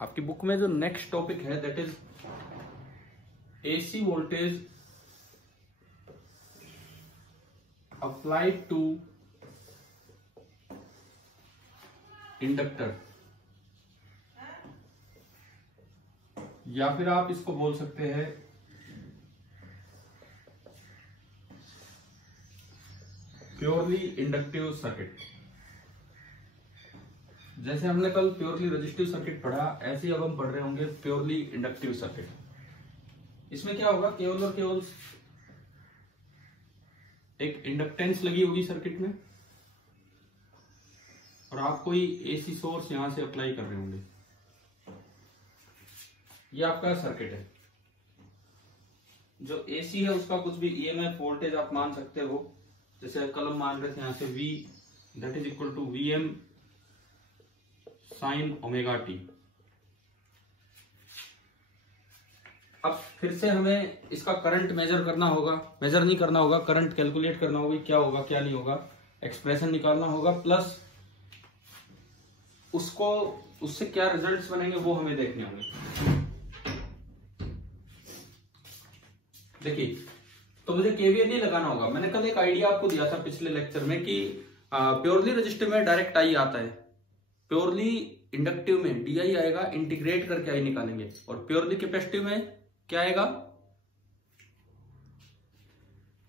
आपकी बुक में जो नेक्स्ट टॉपिक है that is AC voltage applied to inductor, या फिर आप इसको बोल सकते हैं प्योरली इंडक्टिव सर्किट। जैसे हमने कल प्योरली रेजिस्टिव सर्किट पढ़ा, ऐसे ही अब हम पढ़ रहे होंगे प्योरली इंडक्टिव सर्किट। इसमें क्या होगा, केवल और केवल एक इंडक्टेंस लगी होगी सर्किट में और आप कोई एसी सोर्स यहां से अप्लाई कर रहे होंगे। ये आपका सर्किट है। जो एसी है उसका कुछ भी ईएमएफ वोल्टेज आप मान सकते हो। जैसे कल हम मान रहे थे यहां से V that is equal to VM sine omega T. अब फिर से हमें इसका करंट मेजर करना होगा, मेजर नहीं करना होगा, करंट कैलकुलेट करना होगा, क्या होगा क्या नहीं होगा, एक्सप्रेशन निकालना होगा, प्लस उसको उससे क्या रिजल्ट्स बनेंगे वो हमें देखने होंगे। देखिए, तो मुझे केवीएल नहीं लगाना होगा। मैंने कल एक आइडिया आपको दिया था पिछले लेक्चर में कि प्योरली रेजिस्टिव में डायरेक्ट आई आता है, प्योरली इंडक्टिव में डीआई आएगा, इंटीग्रेट करके आई निकालेंगे, और प्योरली कैपेसिटिव में क्या आएगा,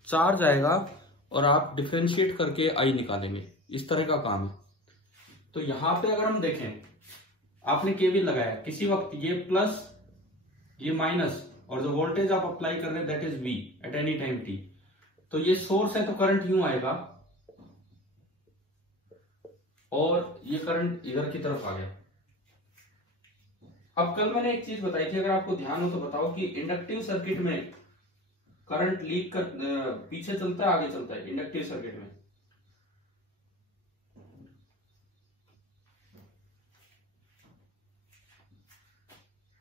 चार्ज आएगा और आप डिफरेंशिएट करके आई निकालेंगे। इस तरह का काम है। तो यहां पे अगर हम देखें, आपने केवीएल लगाया, किसी वक्त ये प्लस ये माइनस, और जो वोल्टेज आप अप्लाई कर रहे हैं that is V at any time t। तो ये सोर्स है तो करंट यूं आएगा और ये करंट इधर की तरफ आ गया। अब कल मैंने एक चीज बताई थी, अगर आपको ध्यान हो तो बताओ, कि इंडक्टिव सर्किट में करंट लीक कर पीछे चलता है आगे चलता है इंडक्टिव सर्किट में?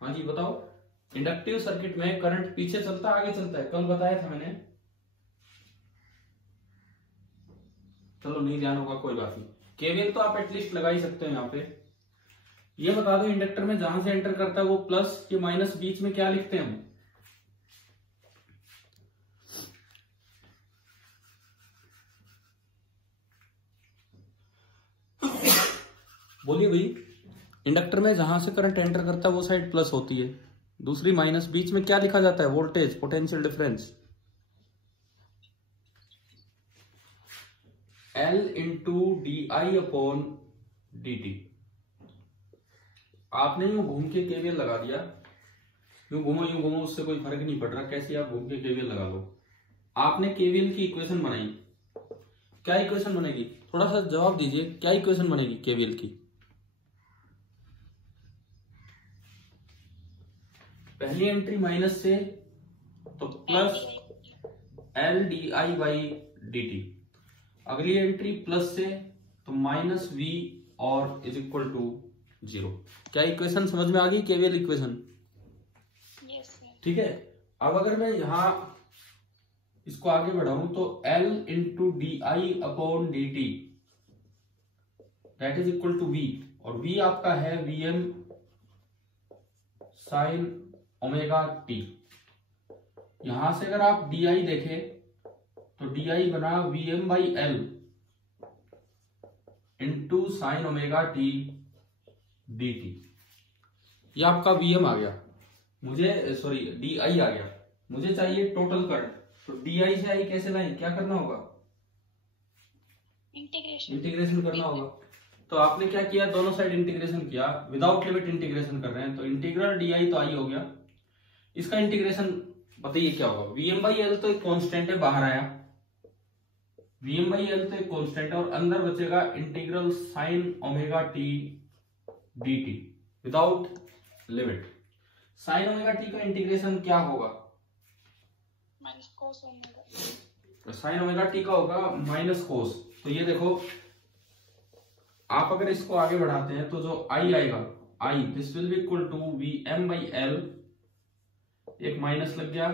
हाँ जी बताओ, इंडक्टिव सर्किट में करंट पीछे चलता है आगे चलता है? कल बताया था मैंने। चलो नहीं ध्यान होगा कोई बात नहीं, केवीएल तो आप एटलीस्ट लगा ही सकते हो यहाँ पे। ये बता दो, इंडक्टर में जहां से एंटर करता है वो प्लस या माइनस, बीच में क्या लिखते हैं हम? बोलिए भाई, इंडक्टर में जहां से करंट एंटर करता है वो साइड प्लस होती है, दूसरी माइनस, बीच में क्या लिखा जाता है? Voltage, potential difference, L into DI upon DT। आपने यूं घूम के केवीएल लगा दिया, यूं घूमो उससे कोई फर्क नहीं पड़ रहा, कैसे आप घूम के केवीएल लगा लो। आपने केवीएल की इक्वेशन बनाई, क्या इक्वेशन बनेगी? थोड़ा सा जवाब दीजिए, क्या इक्वेशन बनेगी केवीएल की? पहली एंट्री माइनस से तो प्लस LDI/dt, अगली एंट्री प्लस से तो माइनस V और इज इक्वल टू 0। क्या इक्वेशन समझ में आ गई? KVL equation. ठीक है। अब अगर मैं यहां इसको आगे बढ़ाऊं तो L into DI upon DT that is equal to V, और V आपका है VM साइन ओमेगा टी। यहां से अगर आप DI देखें तो DI बना VM/L into sine omega T dt। ये आपका VM आ गया, मुझे सॉरी DI आ गया, मुझे चाहिए टोटल करंट। तो DI से I कैसे लाएं, क्या करना होगा? इंटीग्रेशन करना होगा। तो आपने क्या किया, दोनों साइड इंटीग्रेशन किया, विदाउट लिमिट इंटीग्रेशन कर रहे हैं, तो इंटीग्रल DI तो I हो गया। इसका इंटीग्रेशन बताइए क्या होगा? VM/L तो एक कांस्टेंट है, बाहर आया, VM/L तो एक कांस्टेंट है, और अंदर बचेगा integral sign omega T dt without limit. Sign omega t का इंटीग्रेशन क्या होगा? Minus cos omega. Sign omega t का होगा माइनस कोस। तो ये देखो, आप अगर इसको आगे बढ़ाते हैं तो जो I आएगा, I this will be equal to VM/L, एक माइनस लग गया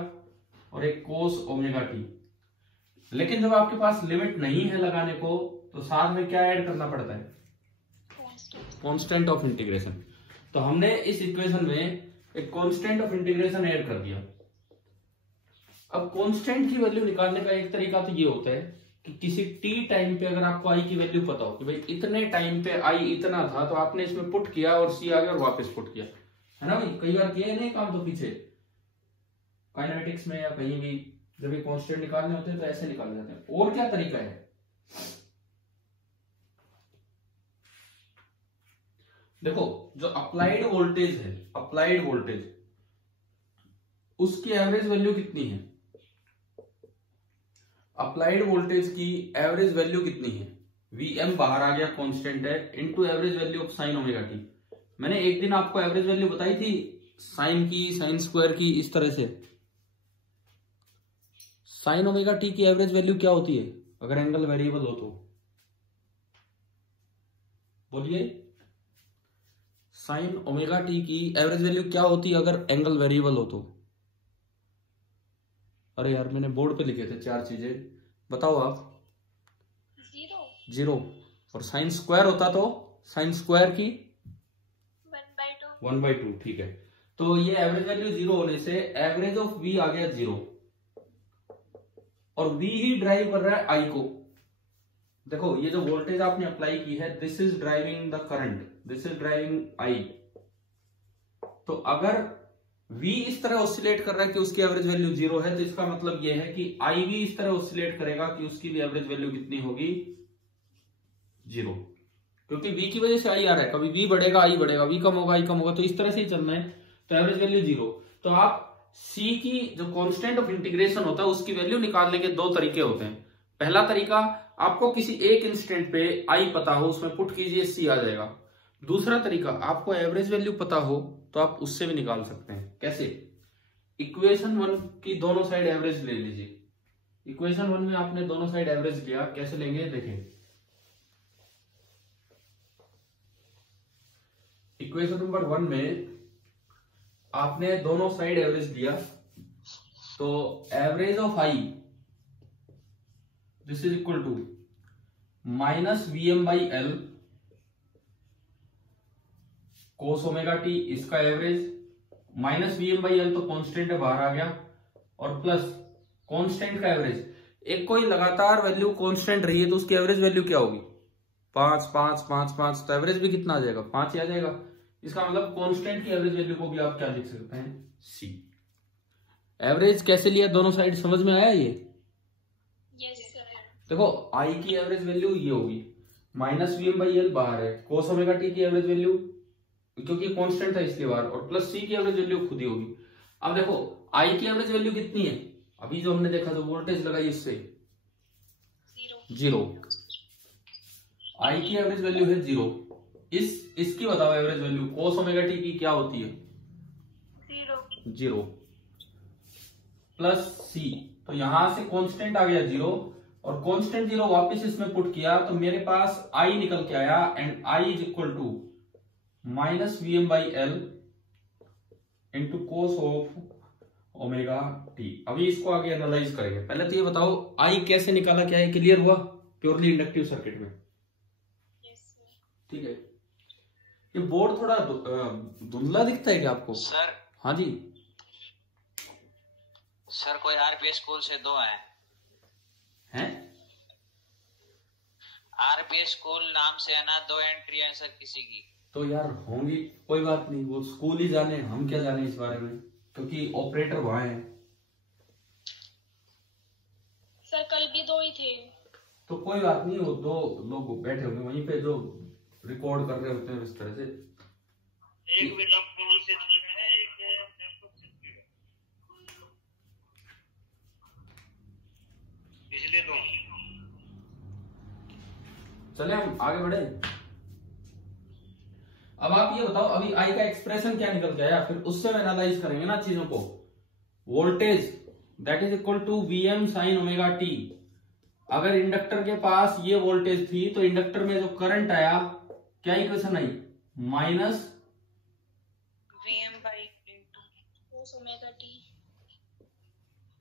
और एक कोस ओमेगा टी। लेकिन जब आपके पास लिमिट नहीं है लगाने को तो साथ में क्या ऐड करना पड़ता है? Constant of integration. तो हमने इस इक्वेशन में एक कांस्टेंट ऑफ इंटीग्रेशन ऐड कर दिया। अब कांस्टेंट की वैल्यू निकालने का एक तरीका तो ये होता है कि किसी टी टाइम पे अगर आपको आई की वैल्यू पता हो कि भाई इतने टाइम पे आई इतना था, तो आपने इसमें पुट किया और सी आ गया और वापस पुट किया, है ना भाई। कई बार किया नहीं काम तो पीछे काइनेटिक्स में या कहीं भी जब ये कांस्टेंट निकालने होते हैं तो ऐसे निकाले जाते हैं। और क्या तरीका है, देखो जो अप्लाइड वोल्टेज है, अप्लाइड वोल्टेज उसकी एवरेज वैल्यू कितनी है, अप्लाइड वोल्टेज की एवरेज वैल्यू कितनी है, Vm बाहर आ गया कांस्टेंट है, into average value of sine omega T. मैंने एक दिन आपको एवरेज वैल्यू बताई थी साइन की, साइन स्क्वायर की, इस तरह से। साइन ओमेगा टी की एवरेज वैल्यू क्या होती है अगर एंगल वेरिएबल हो तो, बोलिए। साइन ओमेगा टी की एवरेज वैल्यू क्या होती है अगर एंगल वेरिएबल हो तो? अरे यार मैंने बोर्ड पे लिखे थे 4 चीजें, बताओ आप। 0। और साइन स्क्वायर होता तो साइन स्क्वायर की 1/2। ठीक है, तो ये एवरेज वैल्यू 0 होने से एवरेज ऑफ V आ गया 0, और V ही ड्राइव कर रहा है I को। देखो ये जो वोल्टेज आपने अप्लाई की है, this is driving the current, this is driving I। तो अगर V इस तरह ऑसिलेट कर रहा है कि उसकी एवरेज वैल्यू 0 है, तो इसका मतलब यह है कि I भी इस तरह ऑसिलेट करेगा कि उसकी भी एवरेज वैल्यू कितनी होगी, 0। क्योंकि V की वजह से I आ रहा है, कभी V बढ़ेगा I बढ़ेगा, V कम होगा I कम होगा, तो इस तरह से ही चलना है। तो एवरेज वैल्यू 0। तो आप C की जो कांस्टेंट ऑफ इंटीग्रेशन होता है उसकी वैल्यू निकालने के 2 तरीके होते हैं। पहला तरीका, आपको किसी एक इंस्टेंट पे I पता हो, उसमें पुट कीजिए C आ जाएगा। दूसरा तरीका, आपको एवरेज वैल्यू पता हो तो आप उससे भी निकाल सकते हैं। कैसे? इक्वेशन 1 की दोनों साइड एवरेज ले लीजिए। इक्वेशन 1 में आपने दोनों साइड एवरेज लिया, कैसे लेंगे देखें। इक्वेशन नंबर 1 में आपने दोनों साइड एवरेज लिया, तो average of I this is equal to minus Vm/L cos omega t, इसका एवरेज माइनस Vm/L तो कांस्टेंट है बाहर आ गया, और प्लस कांस्टेंट का एवरेज। एक कोई लगातार वैल्यू कांस्टेंट रही है तो उसकी एवरेज वैल्यू क्या होगी, 5 5 5 5, तो एवरेज भी कितना आ जाएगा, 5 ही आ जाएगा। इसका मतलब कांस्टेंट की एवरेज वैल्यू को भी आप क्या लिख सकते हैं, C। एवरेज कैसे लिया, दोनों साइड समझ में आया ये? Yes sir. देखो I की एवरेज वैल्यू ये होगी, माइनस Vm/L बाहर है, कोस ओमेगा टी की एवरेज वैल्यू क्योंकि कांस्टेंट था इसलिए बाहर, और प्लस C की एवरेज वैल्यू खुद ही होगी। अब देखो I की एवरेज वैल्यू कितनी है, अभी जो हमने देखा जो वोल्टेज लगाई इससे 0। I की एवरेज वैल्यू है 0। इसकी बताओ एवरेज वैल्यू, कोस ओमेगा टी की क्या होती है, 0 प्लस C। तो यहां से कांस्टेंट आ गया 0, और कांस्टेंट 0 वापस इसमें पुट किया तो मेरे पास I निकल के आया, and I is equal to minus Vm/L into cos of omega t. अभी इसको आगे एनालाइज करेंगे। पहले तो ये बताओ I कैसे निकाला, क्या है, क्लियर हुआ प्योरली इंडक्टिव सर्किट में? ठीक है। ये बोर्ड थोड़ा धुंधला दिखता है क्या आपको सर? हाँ जी सर, कोई आरपीएस स्कूल से 2 हैं। आरपीएस स्कूल नाम से है ना, 2 एंट्री है सर किसी की। तो यार होंगी, कोई बात नहीं, वो स्कूल ही जाने, हम क्या जाने इस बारे में, क्योंकि ऑपरेटर वहां है। सर कल भी 2 ही थे। तो कोई बात नहीं, वो 2 लोग बैठे होंगे वहीं पे जो रिकॉर्ड कर रहे होते हैं इस तरह से। एक बेटा फोन से जुड़ा है, एक लैपटॉप से जुड़ा है, इसलिए 2। चले हम आगे बढ़े। अब आप ये बताओ अभी I का एक्सप्रेशन क्या निकल के आया, फिर उससे हम एनालाइज करेंगे ना चीजों को। Voltage that is equal to Vm sin omega t. अगर इंडक्टर के पास ये वोल्टेज थी तो इंडक्टर में जो करंट आया, क्या इक्वेशन आई, माइनस cos ओमेगा टी।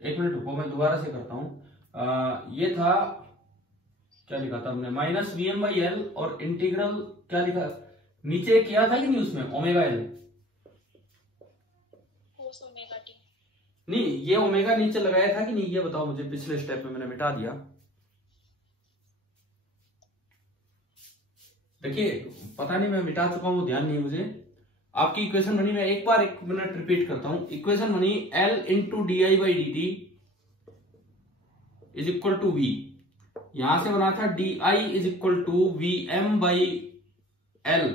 एक मिनट रुको, मैं दोबारा से करता हूं। ये था, क्या लिखा था हमने, माइनस Vm/L और इंटीग्रल क्या लिखा, नीचे किया था कि नहीं उसमें ओमेगा एल? कोस ओमेगा टी। नहीं, ये ओमेगा नीचे लगाया था कि नहीं, ये बताओ मुझे। पिछले स्टेप में मैंने मिटा दिया। देखिए पता नहीं मैं मिटा चुका हूं, ध्यान नहीं है मुझे। आपकी इक्वेशन बनी, मैं एक बार 1 मिनट रिपीट करता हूं। इक्वेशन बनी L into D I by D T is equal to V. यहां से बना था D I is equal to V M by L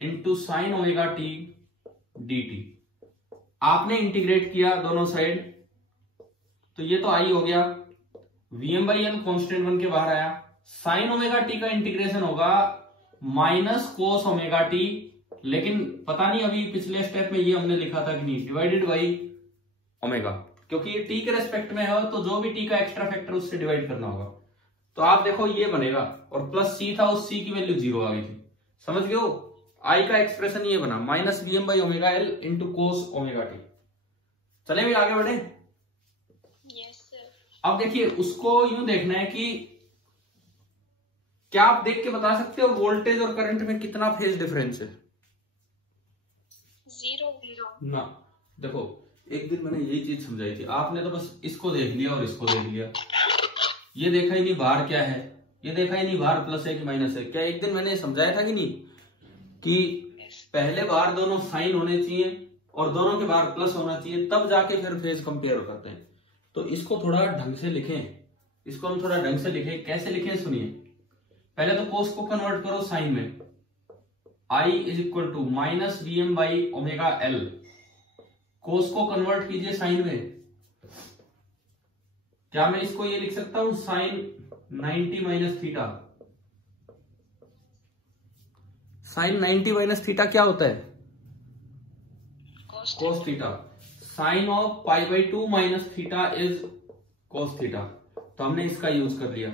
into sine omega t D T. आपने इंटीग्रेट किया दोनों साइड, तो ये तो आई हो गया। V M by L constant बन के बाहर आया। साइन ओमेगा टी का इंटीग्रेशन होगा माइनस कोस ओमेगा टी, लेकिन पता नहीं अभी पिछले स्टेप में ये हमने लिखा था कि नहीं, डिवाइडेड बाई ओमेगा, क्योंकि ये टी के रेस्पेक्ट में है तो जो भी टी का एक्स्ट्रा फैक्टर उससे डिवाइड करना होगा। तो आप देखो ये बनेगा, और प्लस सी था, उस सी की वैल्यू 0 आ गई थी। समझ गए हो? आई का एक्सप्रेशन ये बना minus V M by omega L into cos omega t. चले भी आगे बढ़े। Yes sir. अब देखिए उसको यूं देखना है कि क्या आप देख के बता सकते हो वोल्टेज और करंट में कितना फेज डिफरेंस है? 0 ना। देखो एक दिन मैंने यही चीज समझाई थी, आपने तो बस इसको देख लिया और इसको देख लिया, ये देखा ही नहीं बाहर क्या है, ये देखा ही नहीं बाहर प्लस है कि माइनस है। क्या एक दिन मैंने समझाया था कि नहीं कि पहले बाहर दोनों साइन होने चाहिए और दोनों के बाहर प्लस होना चाहिए, तब जाके फिर फेज कंपेयर करते हैं। तो इसको थोड़ा ढंग से लिखें, इसको हम थोड़ा ढंग से लिखें। कैसे लिखें सुनिए। पहले तो कोस को कन्वर्ट करो साइन में, I is equal to minus V M by omega L. Cos को कन्वर्ट कीजिए साइन में। क्या मैं इसको ये लिख सकता हूं sine 90 minus theta? Sine 90 minus theta क्या होता है? Cos theta. Sine of pi by 2 minus theta is cos theta. तो हमने इसका यूज कर लिया।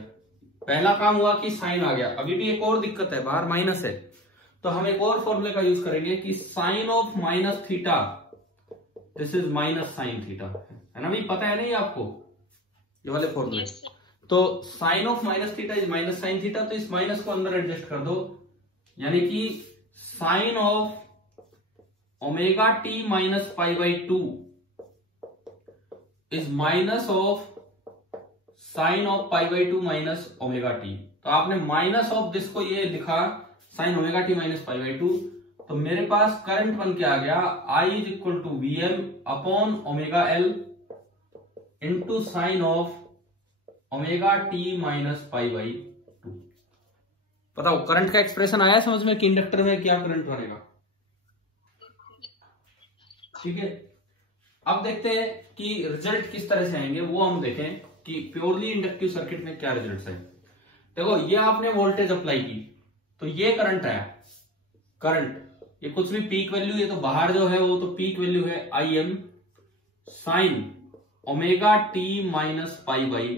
पहला काम हुआ कि साइन आ गया। अभी भी एक और दिक्कत है, बाहर माइनस है, तो हम एक और फॉर्मूले का यूज करेंगे कि sine of minus theta this is minus sine theta, है ना भाई? पता है नहीं आपको ये वाले फॉर्मूले? तो sine of minus theta is minus sine theta, तो इस माइनस को अंदर एडजस्ट कर दो, यानी कि sine of omega T minus pi by 2 is minus of sine of pi by 2 minus omega T. तो आपने माइनस ऑफ दिस को ये लिखा sine omega T minus pi by 2, तो मेरे पास करंट बन के आ गया I is equal to V M upon omega L into sine of omega T minus pi by 2। बताओ करंट का एक्सप्रेशन आया समझ में कि इंडक्टर में क्या करंट बनेगा? ठीक है, अब देखते हैं कि रिजल्ट किस तरह से आएंगे, वो हम देखें कि प्योरली इंडक्टिव सर्किट में क्या रिजल्ट्स है। देखो ये आपने वोल्टेज अप्लाई की तो ये करंट आया। करंट ये कुछ भी पीक वैल्यू, ये तो बाहर जो है वो तो पीक वैल्यू है I M sine omega T minus pi by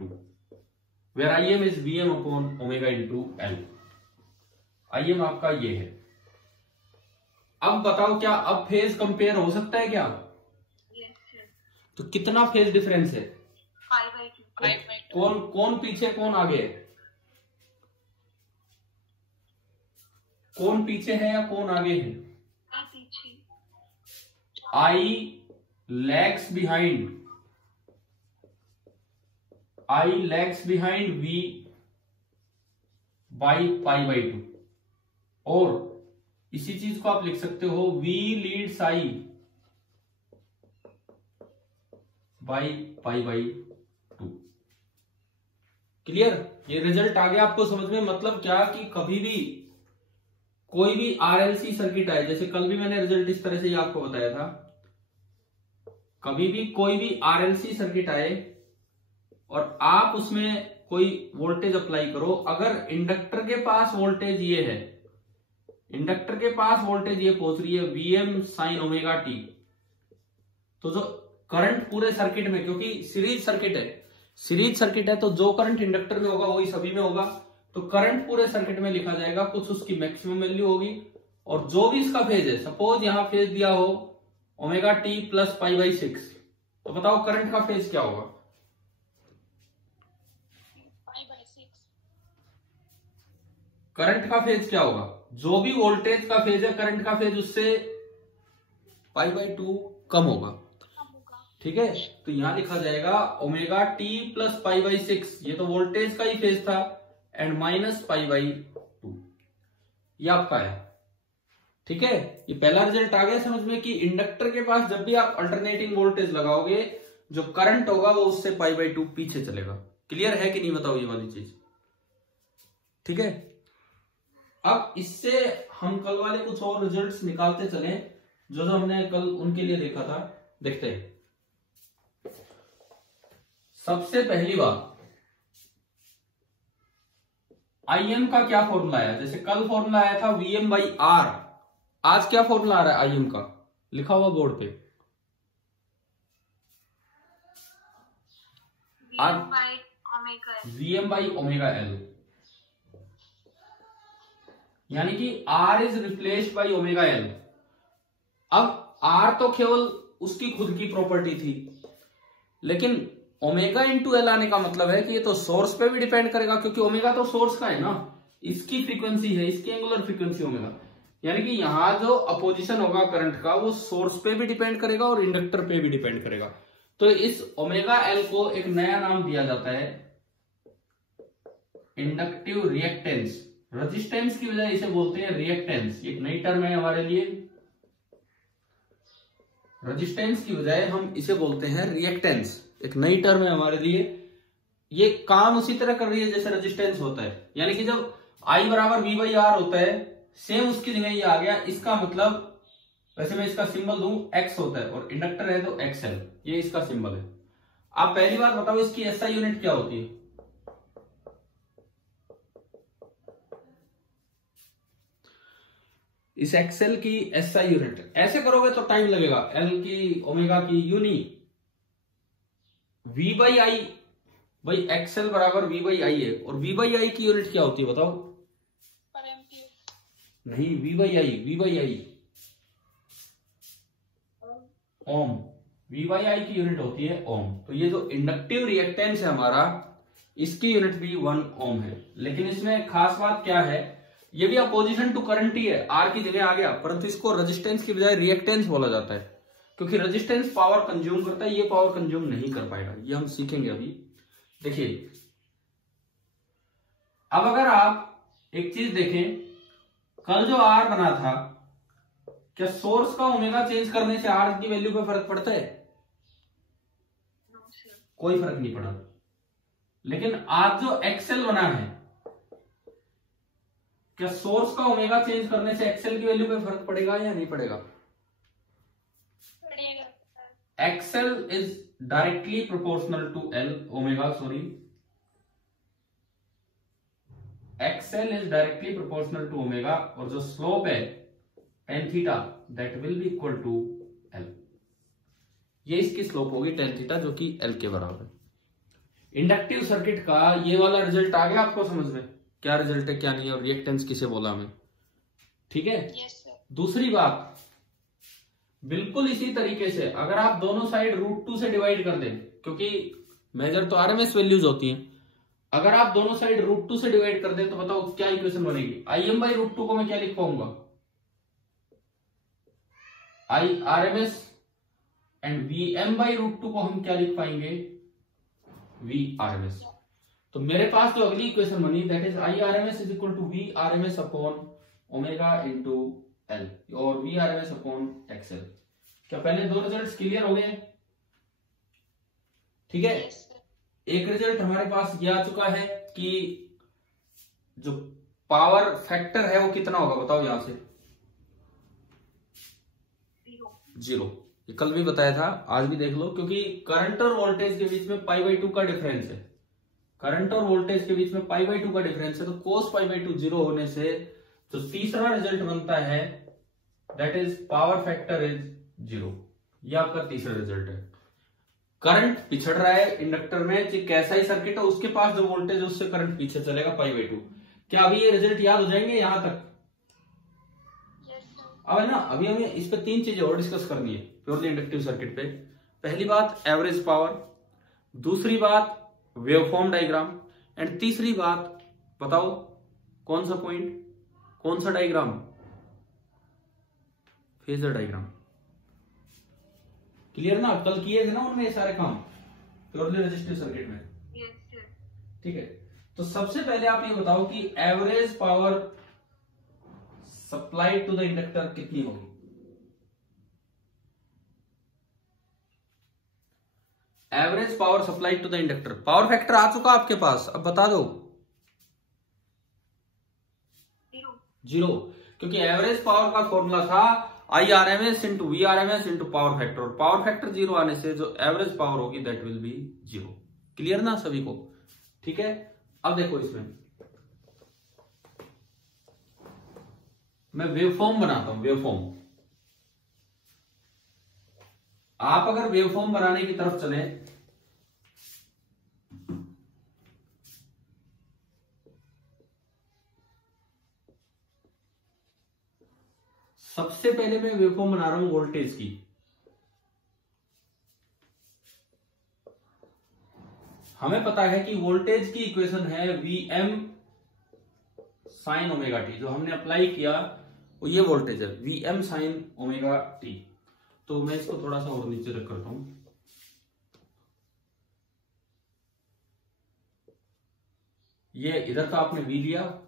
2, where I M is V M upon omega into L. I M आपका ये है। अब बताओ क्या अब फेज कंपेयर हो सकता है क्या? तो कितना फेज डिफरेंस है? कौन कौन पीछे कौन आगे है? कौन पीछे है या कौन आगे है? I lags behind, I lags behind V by pi by 2, और इसी चीज को आप लिख सकते हो V leads I by pi by 2। Clear? ये रिजल्ट आ गया आपको समझ में? मतलब क्या कि कभी भी कोई भी आरएलसी सर्किट आए, जैसे कल भी मैंने रिजल्ट इस तरह से ही आपको बताया था, कभी भी कोई भी आरएलसी सर्किट आए और आप उसमें कोई वोल्टेज अप्लाई करो, अगर इंडक्टर के पास वोल्टेज ये है, इंडक्टर के पास वोल्टेज ये पहुंच रही है वीएम साइन ओमेगा टी, तो जो करंट पूरे सर्किट में, क्योंकि सीरीज सर्किट है तो जो करंट इंडक्टर में होगा वही सभी में होगा, तो करंट पूरे सर्किट में लिखा जाएगा, कुछ उसकी मैक्सिमम वैल्यू होगी, और जो भी इसका फेज है, सपोज यहां फेज दिया हो omega T plus pi by 6, तो बताओ करंट का फेज क्या होगा? करंट का फेज क्या होगा? जो भी वोल्टेज का फेज है, करंट का फेज उससे π/2 कम होगा। ठीक है, तो यहां लिखा जाएगा ओमेगा टी प्लस π/6, ये तो वोल्टेज का ही फेज था, एंड माइनस π/2 ये आपका है। ठीक है, ये पहला रिजल्ट आ गया समझ में कि इंडक्टर के पास जब भी आप अल्टरनेटिंग वोल्टेज लगाओगे, जो करंट होगा वो उससे π/2 पीछे चलेगा। क्लियर है कि नहीं बताओ ये वाली चीज? ठीक है, अब इससे हम कल वाले कुछ और रिजल्ट्स निकालते चले, जो हमने कल उनके लिए देखा था। देखते हैं। सबसे पहली बात, IM का क्या फॉर्मूला है? जैसे कल फॉर्मूला आया था VM/R, आज क्या फॉर्मूला आ रहा है IM का? लिखा हुआ बोर्ड पे। VM/ωL, यानी कि R is replaced by ωL। अब R तो केवल उसकी खुद की प्रॉपर्टी थी, लेकिन ओमेगा इंटू एल आने का मतलब है कि ये तो सोर्स पे भी डिपेंड करेगा, क्योंकि ओमेगा तो सोर्स का है ना, इसकी फ्रीक्वेंसी है, इसकी एंगुलर फ्रीक्वेंसी ओमेगा। यानी कि यहां जो अपोजिशन होगा करंट का वो सोर्स पे भी डिपेंड करेगा और इंडक्टर पे भी डिपेंड करेगा। तो इस ओमेगा एल को एक नया नाम दिया जाता है इंडक्टिव रिएक्टेंस। रेजिस्टेंस की बजाय इसे बोलते हैं रिएक्टेंस, एक नई टर्म है हमारे लिए। रेजिस्टेंस की बजाय हम इसे बोलते हैं रिएक्टेंस, एक नई टर्म है हमारे लिए। ये काम उसी तरह कर रही है जैसे रेजिस्टेंस होता है, यानी कि जब I बराबर V/R होता है, सेम उसकी जगह ये आ गया। इसका मतलब, वैसे मैं इसका सिंबल दूं X होता है और इंडक्टर है तो XL, ये इसका सिंबल है। आप पहली बात बताओ इसकी SI यूनिट क्या होती है? इस XL की SI यूनिट, ऐसे करोगे तो टाइम लगेगा, L की ओमेगा की यूनी V/I/XL बराबर V/I है, और V/I की यूनिट क्या होती है बताओ? पर एम्पीयर। नहीं, V/I ओम, V/I की यूनिट होती है ओम। तो ये जो इंडक्टिव रिएक्टेंस है हमारा, इसकी यूनिट भी 1 ओम है। लेकिन इसमें खास बात क्या है, ये भी अपोजिशन टू करंट ही है, आर की जगह आ गया, परंतु इसको रेजिस्टेंस की बजाय रिएक्टेंस बोला जाता है, क्योंकि रेजिस्टेंस पावर कंज्यूम करता है, ये पावर कंज्यूम नहीं कर पाएगा। ये हम सीखेंगे अभी। देखिए, अब अगर आप एक चीज देखें, कल जो आर बना था, क्या सोर्स का ओमेगा चेंज करने से आर की वैल्यू पे फर्क पड़ता है? कोई फर्क नहीं पड़ा। लेकिन आज जो एक्सएल बना है, क्या सोर्स का ओमेगा चेंज करने से एक्सएल की वैल्यू पे फर्क पड़ेगा या नहीं पड़ेगा? XL is directly proportional to L omega, sorry, XL is directly proportional to omega, और जो स्लोप है tan theta that will be equal to L. ये इसकी स्लोप होगी tan थीटा, जो कि एल के बराबर है। इंडक्टिव सर्किट का ये वाला रिजल्ट आ गया आपको समझ में, क्या रिजल्ट है क्या नहीं, और रिएक्टेंस किसे बोला हमें। ठीक है, दूसरी बात, बिल्कुल इसी तरीके से अगर आप दोनों साइड √2 से डिवाइड कर दें, क्योंकि मेजर तो आरएमएस वैल्यूज होती हैं, अगर आप दोनों साइड √2 से डिवाइड कर दें तो बताओ क्या इक्वेशन बनेगी? IM/√2 को मैं क्या लिख पाऊंगा? IRMS, एंड VM/√2 को हम क्या लिख पाएंगे? VRMS। तो मेरे पास जो अगली इक्वेशन बनी, that is IRMS is equal to VRMS upon omega into L, और VRMS अपॉन XL। क्या पहले दो रिजल्ट्स क्लियर हो गए? ठीक है, एक रिजल्ट हमारे पास ये आ चुका है कि जो पावर फैक्टर है वो कितना होगा, बताओ यहां से? 0। ये कल भी बताया था, आज भी देख लो, क्योंकि करंट और वोल्टेज के बीच में π/2 का डिफरेंस है। करंट और वोल्टेज के बीच में π/2 का डिफरेंस है, तो cos π/2 0 होने से जो तीसरा रिजल्ट बनता है that is power factor is 0। ये आपका तीसरा रिजल्ट है। करंट पिछड़ रहा है इंडक्टर में, चाहे कैसा ही सर्किट है, उसके पास जो वोल्टेज है उससे करंट पीछे चलेगा π/2। क्या अभी ये रिजल्ट याद हो जाएंगे यहां तक? अब है ना, अभी हमें इस पे 3 चीजें और डिस्कस करनी है प्योरली इंडक्टिव सर्किट पे। पहली बात एवरेज पावर, दूसरी बात वेवफॉर्म डायग्राम, एंड तीसरी बात बताओ कौन सा पॉइंट, कौन सा डायग्राम? Phasor diagram. क्लियर ना? कल किए थे ना उनमें ये सारे काम प्योरली रेजिस्टिव सर्किट में। ठीक है, तो सबसे पहले आप ये बताओ कि average power supply to the inductor कितनी होगी? Average power supply to the inductor, power factor आ चुका आपके पास, अब बता दो। 0, क्योंकि एवरेज पावर का फॉर्मूला था IRMS into VRMS into power factor, और पावर फैक्टर 0 आने से जो एवरेज पावर होगी दैट विल बी 0। क्लियर ना सभी को? ठीक है, अब देखो इसमें मैं वेवफॉर्म बनाता हूं। वेवफॉर्म, आप अगर वेवफॉर्म बनाने की तरफ चले सबसे पहले मैं वेवफॉर्म बना रहा हूं वोल्टेज की। हमें पता है कि वोल्टेज की इक्वेशन है Vm sin ओमेगा टी, जो हमने अप्लाई किया वो ये वोल्टेज है Vm sin ओमेगा टी। तो मैं इसको थोड़ा सा और नीचे रख करता हूं। ये इधर का आपने V लिया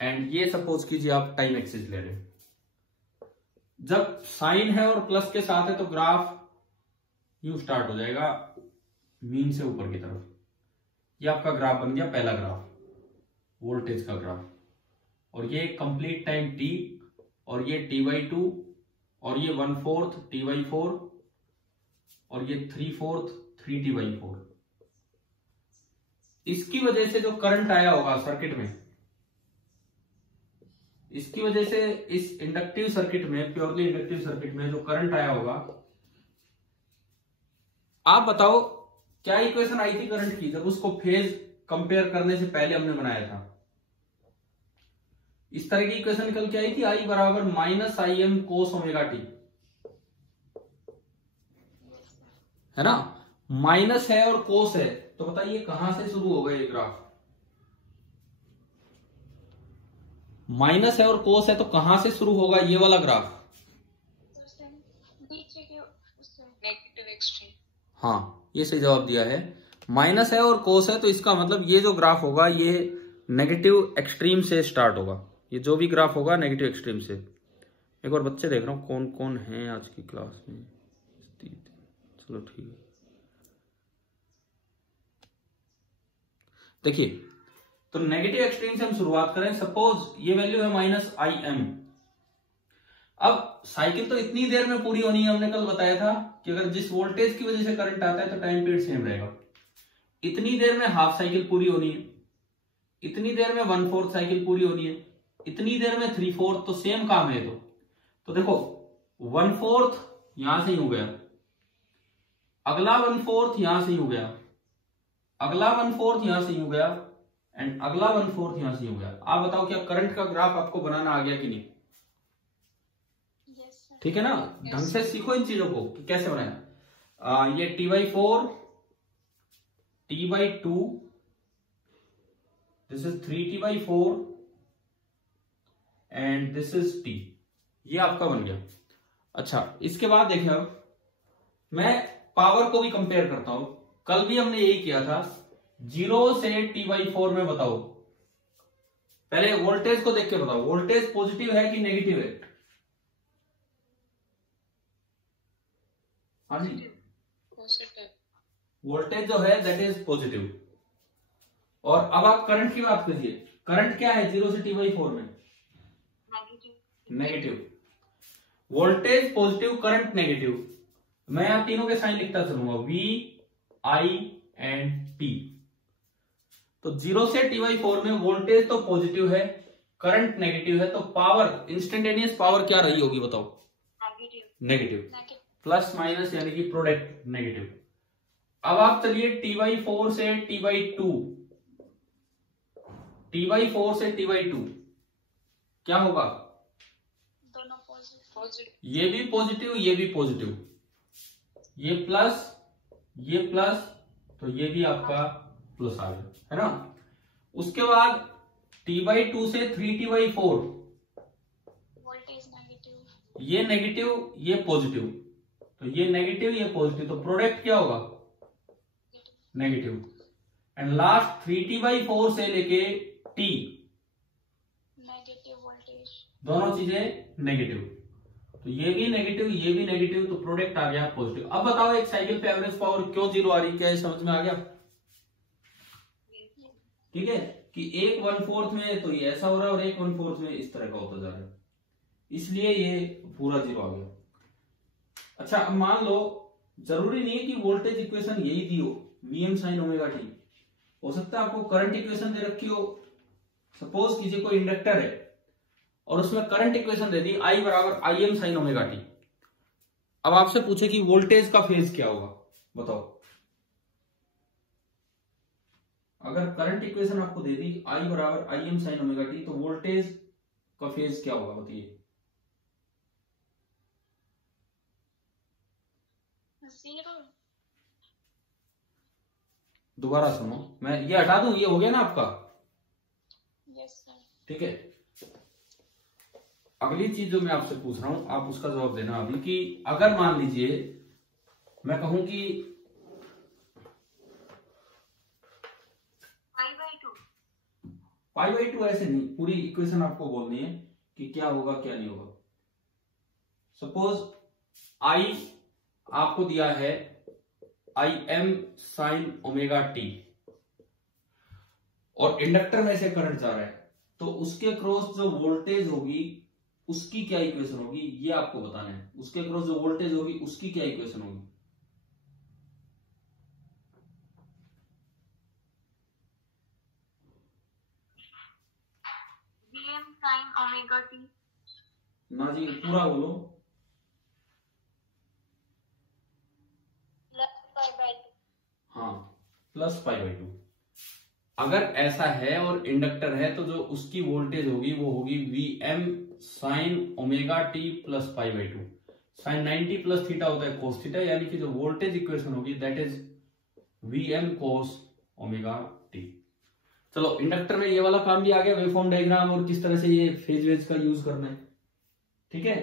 एंड ये सपोज कीजिए आप टाइम एक्सिस ले रहे हैं। जब साइन है और प्लस के साथ है तो ग्राफ यूं स्टार्ट हो जाएगा मीन से ऊपर की तरफ। ये आपका ग्राफ बन गया पहला ग्राफ, वोल्टेज का ग्राफ। और ये कंप्लीट टाइम t, और ये t/2, और ये 1/4 t/4, और ये 3/4 3t/4। इसकी वजह से जो करंट आया होगा सर्किट में, इसकी वजह से इस इंडक्टिव सर्किट में, प्योरली इंडक्टिव सर्किट में जो करंट आया होगा, आप बताओ क्या इक्वेशन आई थी करंट की जब उसको फेज कंपेयर करने से पहले हमने बनाया था? इस तरह की इक्वेशन निकल के आई थी, I बराबर -Im cos ओमेगा टी, है ना? माइनस है और कोस है, तो बताइए कहां से शुरू होगा ये ग्राफ? माइनस है और कोस है तो कहां से शुरू होगा ये वाला ग्राफ? Negative extreme. हाँ, ये सही जवाब दिया है। माइनस है और कोस है तो इसका मतलब ये जो ग्राफ होगा ये नेगेटिव एक्सट्रीम से स्टार्ट होगा। ये जो भी ग्राफ होगा नेगेटिव एक्सट्रीम से। एक और बच्चे देख रहा हूं कौन कौन है आज की क्लास में। चलो ठीक है, देखिए तो नेगेटिव एक्सट्रीम से हम शुरुआत करें। सपोज ये वैल्यू है -Im। अब साइकिल तो इतनी देर में पूरी होनी है, हमने कल बताया था कि अगर जिस वोल्टेज की वजह से करंट आता है तो टाइम पीरियड सेम रहेगा। इतनी देर में हाफ साइकिल पूरी होनी है, इतनी देर में 1/4 साइकिल पूरी होनी है, इतनी देर में 3/4, तो सेम काम है। तो देखो 1/4 यहां से ही हो गया, अगला 1/4 यहां से ही हो गया, अगला 1/4 यहां से ही हो गया, एंड अगला 1/4 यहां से ही हो गया। आप बताओ क्या करंट का ग्राफ आपको बनाना आ गया कि नहीं? ठीक है ना? ढंग से सीखो इन चीजों को कि कैसे बनाया। ये t/4, t/2, this is 3t/4 and this is t। ये आपका बन गया। अच्छा, इसके बाद देखिए अब मैं पावर को भी कंपेयर करता हूं। कल भी हमने यही किया था। 0 से t/4 में बताओ, पहले वोल्टेज को देख के बताओ, वोल्टेज पॉजिटिव है कि नेगेटिव है? हाँ जी, पॉजिटिव। वोल्टेज जो है दैट इज पॉजिटिव। और अब आप करंट की बात कीजिए, करंट क्या है 0 से t/4 में? Negative. Voltage positive, current negative. मैं यहां तीनों के साइन लिखता चलूंगा, V, I एंड T। तो 0 से t/4 में वोल्टेज तो पॉजिटिव है, करंट नेगेटिव है, तो पावर, इंस्टेंटेनियस पावर क्या रही होगी बताओ? नेगेटिव। प्लस माइनस यानी कि प्रोडक्ट नेगेटिव। अब आप चलिए t/4 से t/2, t/4 से t/2 क्या होगा? दोनों पॉजिटिव। ये भी पॉजिटिव, ये भी पॉजिटिव, ये प्लस, ये प्लस, तो ये भी आपका प्लस आ गया, है ना? उसके बाद T/2 से 3T/4, वोल्टेज नेगेटिव, ये नेगेटिव ये पॉजिटिव, तो ये नेगेटिव ये पॉजिटिव, तो प्रोडक्ट क्या होगा? नेगेटिव। एंड लास्ट 3T/4 से लेके T, नेगेटिव वोल्टेज, दोनों चीजें नेगेटिव, तो ये भी नेगेटिव ये भी नेगेटिव, तो प्रोडक्ट आ गया पॉजिटिव। अब बताओ एक साइकिल पे एवरेज पावर क्यों जीरो आ रही, क्या ये समझ में आ गया? ठीक है, कि एक 1/4 में तो ये ऐसा हो रहा है और एक 1/4 में इस तरह का होता जा रहा है, इसलिए ये पूरा जीरो आ गया। अच्छा, अब मान लो जरूरी नहीं है कि वोल्टेज इक्वेशन यही दी हो, Vm sin ओमेगा टी, हो सकता है आपको करंट इक्वेशन दे रखी हो। सपोज किसी को इंडक्टर है और उसमें current equation they the I बराबर Im sin ओमेगा टी। अब आपसे पूछे कि वोल्टेज का फेज क्या होगा, बताओ। अगर करंट इक्वेशन आपको दे दी I बराबर Im sin ओमेगा टी, तो वोल्टेज का फेज क्या होगा बताइए? जीरो। दोबारा सुनो, मैं ये हटा दूं, ये हो गया ना आपका? Yes sir. ठीक है, अगली चीज जो मैं आपसे पूछ रहा हूं आप उसका जवाब देना अभी, कि अगर मान लीजिए मैं कहूं कि π/2, ऐसे नहीं, पूरी इक्वेशन आपको बोलनी है कि क्या होगा क्या नहीं होगा। सपोज I आपको दिया है Im sin ओमेगा टी, और इंडक्टर में से करंट जा रहा है, तो उसके क्रॉस जो वोल्टेज होगी उसकी क्या इक्वेशन होगी, ये आपको बताना है। उसके क्रॉस जो वोल्टेज होगी उसकी क्या इक्वेशन होगी? Vm sin ओमेगा टी, ना जी, पूरा बोलो। प्लस π/2। हाँ, प्लस π/2। अगर ऐसा है और इंडक्टर है तो जो उसकी वोल्टेज होगी वो होगी Vm sin omega T plus π/2। sin 90 plus theta होता है cos थीटा, यानी कि जो वोल्टेज इक्वेशन होगी that is Vm cos omega T. चलो, इंडक्टर में ये वाला काम भी आ गया, वेवफॉर्म डायग्राम और किस तरह से ये फेज वेज का यूज करना है। ठीक है,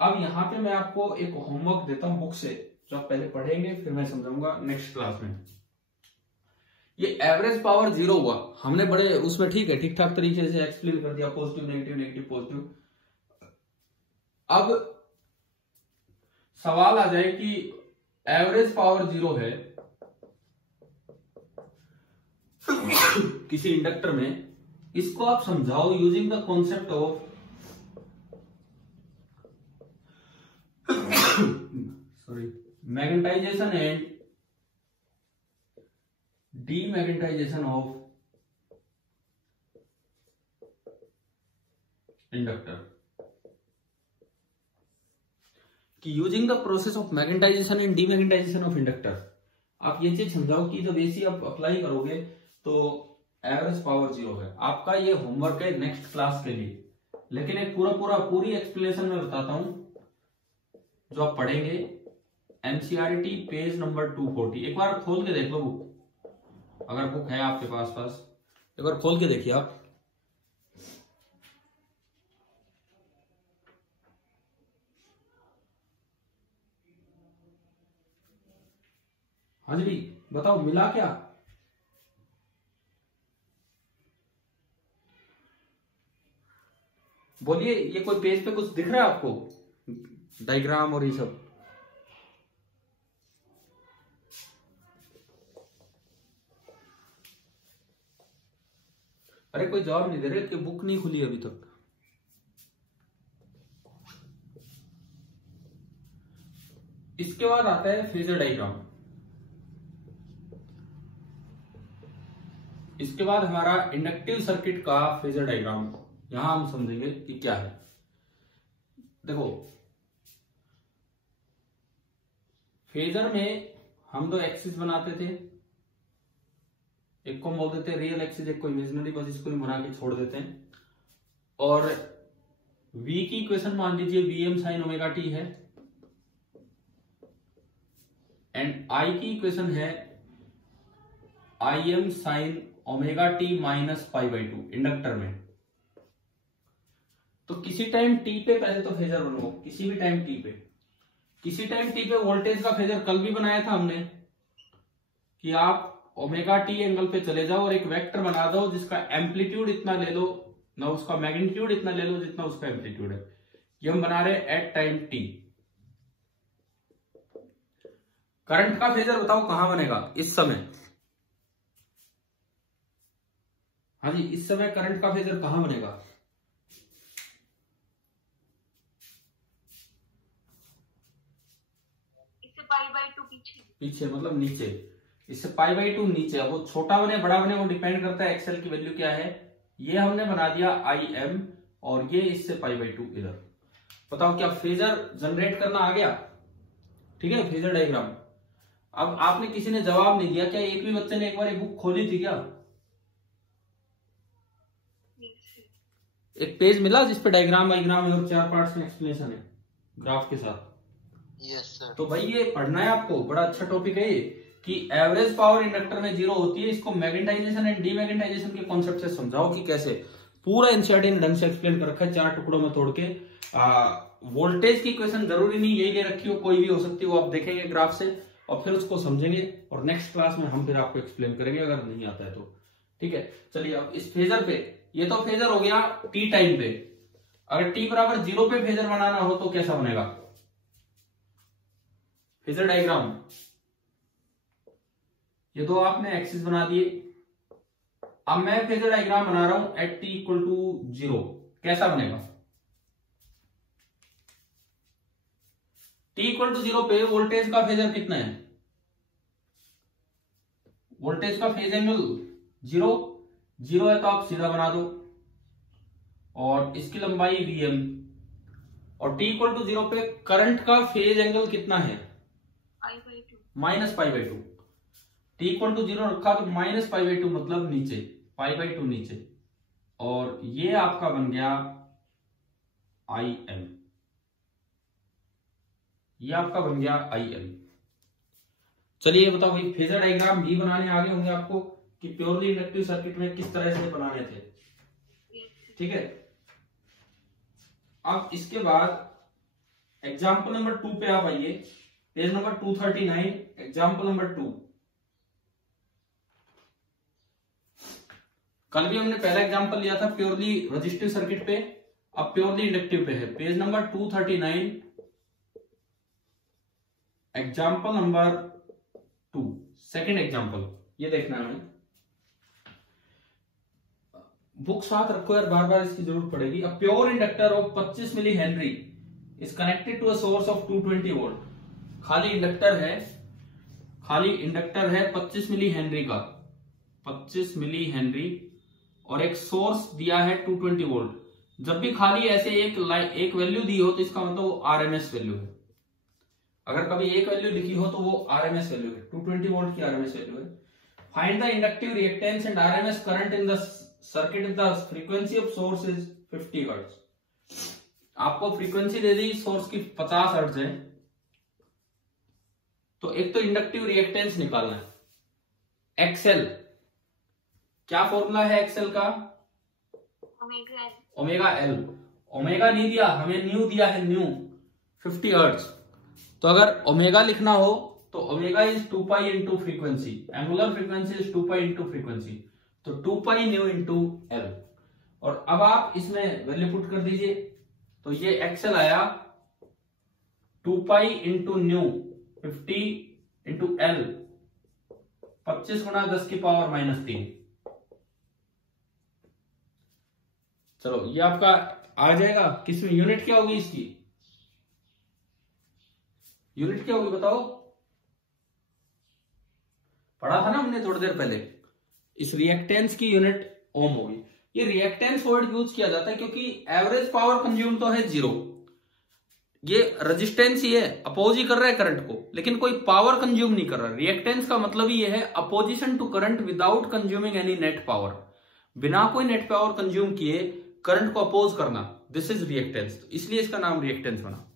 अब यहाँ पे मैं आपको एक होमवर्क देता हूं बुक से, जो आप पहले पढ़ेंगे फिर मैं समझाऊंगा नेक्स्ट क्लास में। ये एवरेज पावर जीरो हुआ, हमने बड़े उसमें ठीक है ठीक ठाक तरीके से एक्सप्लेन कर दिया, पॉजिटिव नेगेटिव नेगेटिव पॉजिटिव। अब सवाल आ जाए कि एवरेज पावर जीरो है किसी इंडक्टर में, इसको आप समझाओ using the concept of magnetisation and demagnetisation of inductor, कि using the process of magnetisation and demagnetisation of inductor आप ये चीज समझाओ कि जब एसी आप अप्लाई करोगे तो एवरेज पावर जीरो है। आपका ये होमवर्क है नेक्स्ट क्लास के लिए, लेकिन एक पूरी एक्सप्लेनेशन में बताता हूं जो आप पढ़ेंगे। एनसीईआरटी पेज नंबर 240, एक बार खोल के देख लो बुक, अगर बुक है आपके पास एक बार खोल के देखिए आप। हाँ जी, बताओ मिला क्या? बोलिए, ये कोई पेज पे कुछ दिख रहा है आपको, डायग्राम और ये सब? अरे कोई जवाब नहीं दे रहे कि बुक नहीं खुली अभी तक। इसके बाद आता है फेजर डायग्राम। इसके बाद हमारा इंडक्टिव सर्किट का फेजर डायग्राम, यहां हम समझेंगे कि क्या है। देखो, फेजर में हम दो एक्सिस बनाते थे, एक को बोल देते हैं रियल एक्सिस, एक को इमेजिनरी, बस इसको ही बना के छोड़ देते हैं। और V की इक्वेशन मान लीजिए Vm sin ओमेगा टी है, एंड I की इक्वेशन है Im sin omega T minus π/2 inductor में। तो किसी टाइम टी पे पहले तो फेजर बनाओ, किसी भी टाइम टी पे, किसी टाइम टी पे वोल्टेज का फेजर कल भी बनाया था हमने कि आप ओमेगा टी एंगल पे चले जाओ और एक वेक्टर बना दो जिसका एम्पलीट्यूड इतना ले लो ना, उसका मैग्नीट्यूड इतना ले लो जितना उसका एम्पलीट्यूड है। ये हम बना रहे एट टाइम टी। करंट का फेजर बताओ कहां बनेगा इस समय? हाँ जी, इस समय करंट का फेजर कहां बनेगा? इससे π/2 पीछे मतलब नीचे, इससे π/2 नीचे। अब वो छोटा बने बड़ा बने वो डिपेंड करता है एक्सएल की वैल्यू क्या है। ये हमने बना दिया IM और ये इससे π/2 इधर। बताओ क्या फेजर जनरेट करना आ गया? ठीक है, फेजर डायग्राम। अब आपने किसी ने जवाब नहीं दिया, क्या एक भी बच्चे ने एक बार ये बुक खोली थी क्या? एक पेज मिला जिसपे डायग्राम वाइग्राम है और 4 पार्ट्स में एक्सप्लेनेशन है ग्राफ के साथ? Yes sir. तो भाई ये पढ़ना है आपको, बड़ा अच्छा टॉपिक है ये कि एवरेज पावर इंडक्टर में 0 होती है। इसको मैग्नेटाइजेशन एंड डीमैग्नेटाइजेशन के कॉन्सेप्ट से समझाओ कि कैसे। पूरा एनसीईआरटी ने ढंग से एक्सप्लेन कर रखा है 4 टुकड़ों में तोड़ के। वोल्टेज की इक्वेशन जरूरी नहीं यही दे रखी हो, कोई भी हो सकती है, वो आप देखेंगे ग्राफ से और फिर उसको समझेंगे और नेक्स्ट क्लास में हम फिर आपको एक्सप्लेन करेंगे अगर नहीं आता है तो। ठीक है, चलिए अब इस फेजर पे, ये तो फेजर हो गया टी टाइम पे। अगर टी बराबर 0 पे फेजर बनाना हो तो कैसा बनेगा फेजर डायग्राम? ये तो आपने एक्सिस बना दिए। अब मैं फेजर डायग्राम बना रहा हूं एट टी इक्वल टू 0, कैसा बनेगा? टी इक्वल टू 0 पे वोल्टेज का फेजर कितना है? वोल्टेज का फेज एंगल 0 है तो आप सीधा बना दो और इसकी लंबाई Vm। और t इक्वल टू 0 पे करंट का फेज एंगल कितना है? π/2 माइनस π/2। t इक्वल टू 0 रखा तो माइनस π/2 मतलब नीचे, π/2 नीचे। और ये आपका बन गया Im, ये आपका बन गया Im। चलिए बताओ भाई, फेजर डायग्राम भी बनाने आगे होंगे आपको कि प्योरली इंडक्टिव सर्किट में किस तरह से बनाने थे। ठीक है, अब इसके बाद एग्जाम्पल नंबर 2 पे आप आइए, पेज नंबर 239, एग्जाम्पल नंबर 2। कल भी हमने पहला एग्जाम्पल लिया था प्योरली रेजिस्टिव सर्किट पे, अब प्योरली इंडक्टिव पे है। Page number 239, example number 2, second example. ये देखना है, बुक साथ रखो यार, बार बार इसकी जरूरत पड़ेगी। A pure inductor of 25 milli henry is connected to a source of 220 volt. खाली इंडक्टर है, खाली इंडक्टर है 25 मिली हेनरी का, 25 मिली हेनरी, और एक सोर्स दिया है 220 वोल्ट। जब भी खाली ऐसे एक वैल्यू दी हो तो इसका मतलब वो आरएमएस वैल्यू है। अगर कभी एक वैल्यू लिखी हो तो वो आरएमएस वैल्यू है, 220 वोल्ट की आरएमएस वैल्यू है। Find the inductive reactance and RMS current in the circuit if the frequency of source is 50 hertz. आपको फ्रीक्वेंसी दे दी सोर्स की 50 हर्ट्ज है, तो एक तो इंडक्टिव रिएक्टेंस निकालना है। एक्सएल, क्या फॉर्मूला है एक्सएल का? Omega L. ओमेगा नहीं दिया हमें, न्यू दिया है, न्यू 50 हर्ट्ज। तो अगर ओमेगा लिखना हो तो omega is 2 pi into frequency, angular frequency is 2 pi into frequency, तो 2 पाई न्यू इंटू एल। और अब आप इसमें वैल्यू पुट कर दीजिए, तो ये एक्सएल आया 2 pi into new 50 into L, 25 गुणा 10 की पावर -3। चलो ये आपका आ जाएगा। किसमें यूनिट क्या होगी इसकी? यूनिट क्या होगी बताओ? पढ़ा था ना हमने थोड़ी देर पहले। इस रिएक्टेंस की यूनिट ओम होगी। ये रिएक्टेंस वर्ड यूज किया जाता है क्योंकि एवरेज पावर कंज्यूम तो है 0, ये रेजिस्टेंस ही है, अपोज ही कर रहा है करंट को, लेकिन कोई पावर कंज्यूम नहीं कर रहा। रिएक्टेंस का मतलब ही है opposition to current without consuming any net power. बिना कोई नेट पावर कंज्यूम किए करंट को अपोज करना, दिस इज रिएक्टेंस। तो इसलिए इसका नाम रिएक्टेंस बना।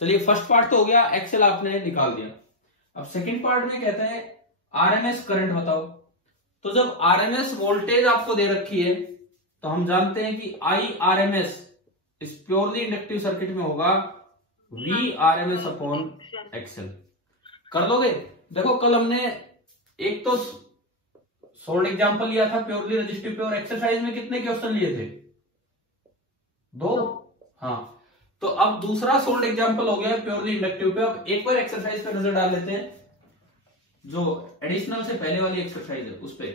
चलिए फर्स्ट पार्ट तो हो गया, एक्सएल आपने निकाल दिया। अब सेकंड पार्ट में कहते हैं आरएमएस करंट बताओ। तो जब आरएमएस वोल्टेज आपको दे रखी है तो हम जानते हैं कि आई आरएमएस इस प्योरली इंडक्टिव सर्किट में होगा वी आरएमएस अपॉन एक्सएल। कर दोगे? देखो कल हमने एक तो सोल्ड एग्जांपल लिया था प्योरली रेजिस्टिव पे, और एक्सरसाइज में कितने क्वेश्चन लिए थे? 2। हाँ, तो अब दूसरा सोल्ड एग्जांपल हो गया प्योरली इंडक्टिव पे। अब एक बार एक्सरसाइज पे नजर डाल लेते हैं, जो एडिशनल से पहले वाली एक्सरसाइज है उस पे।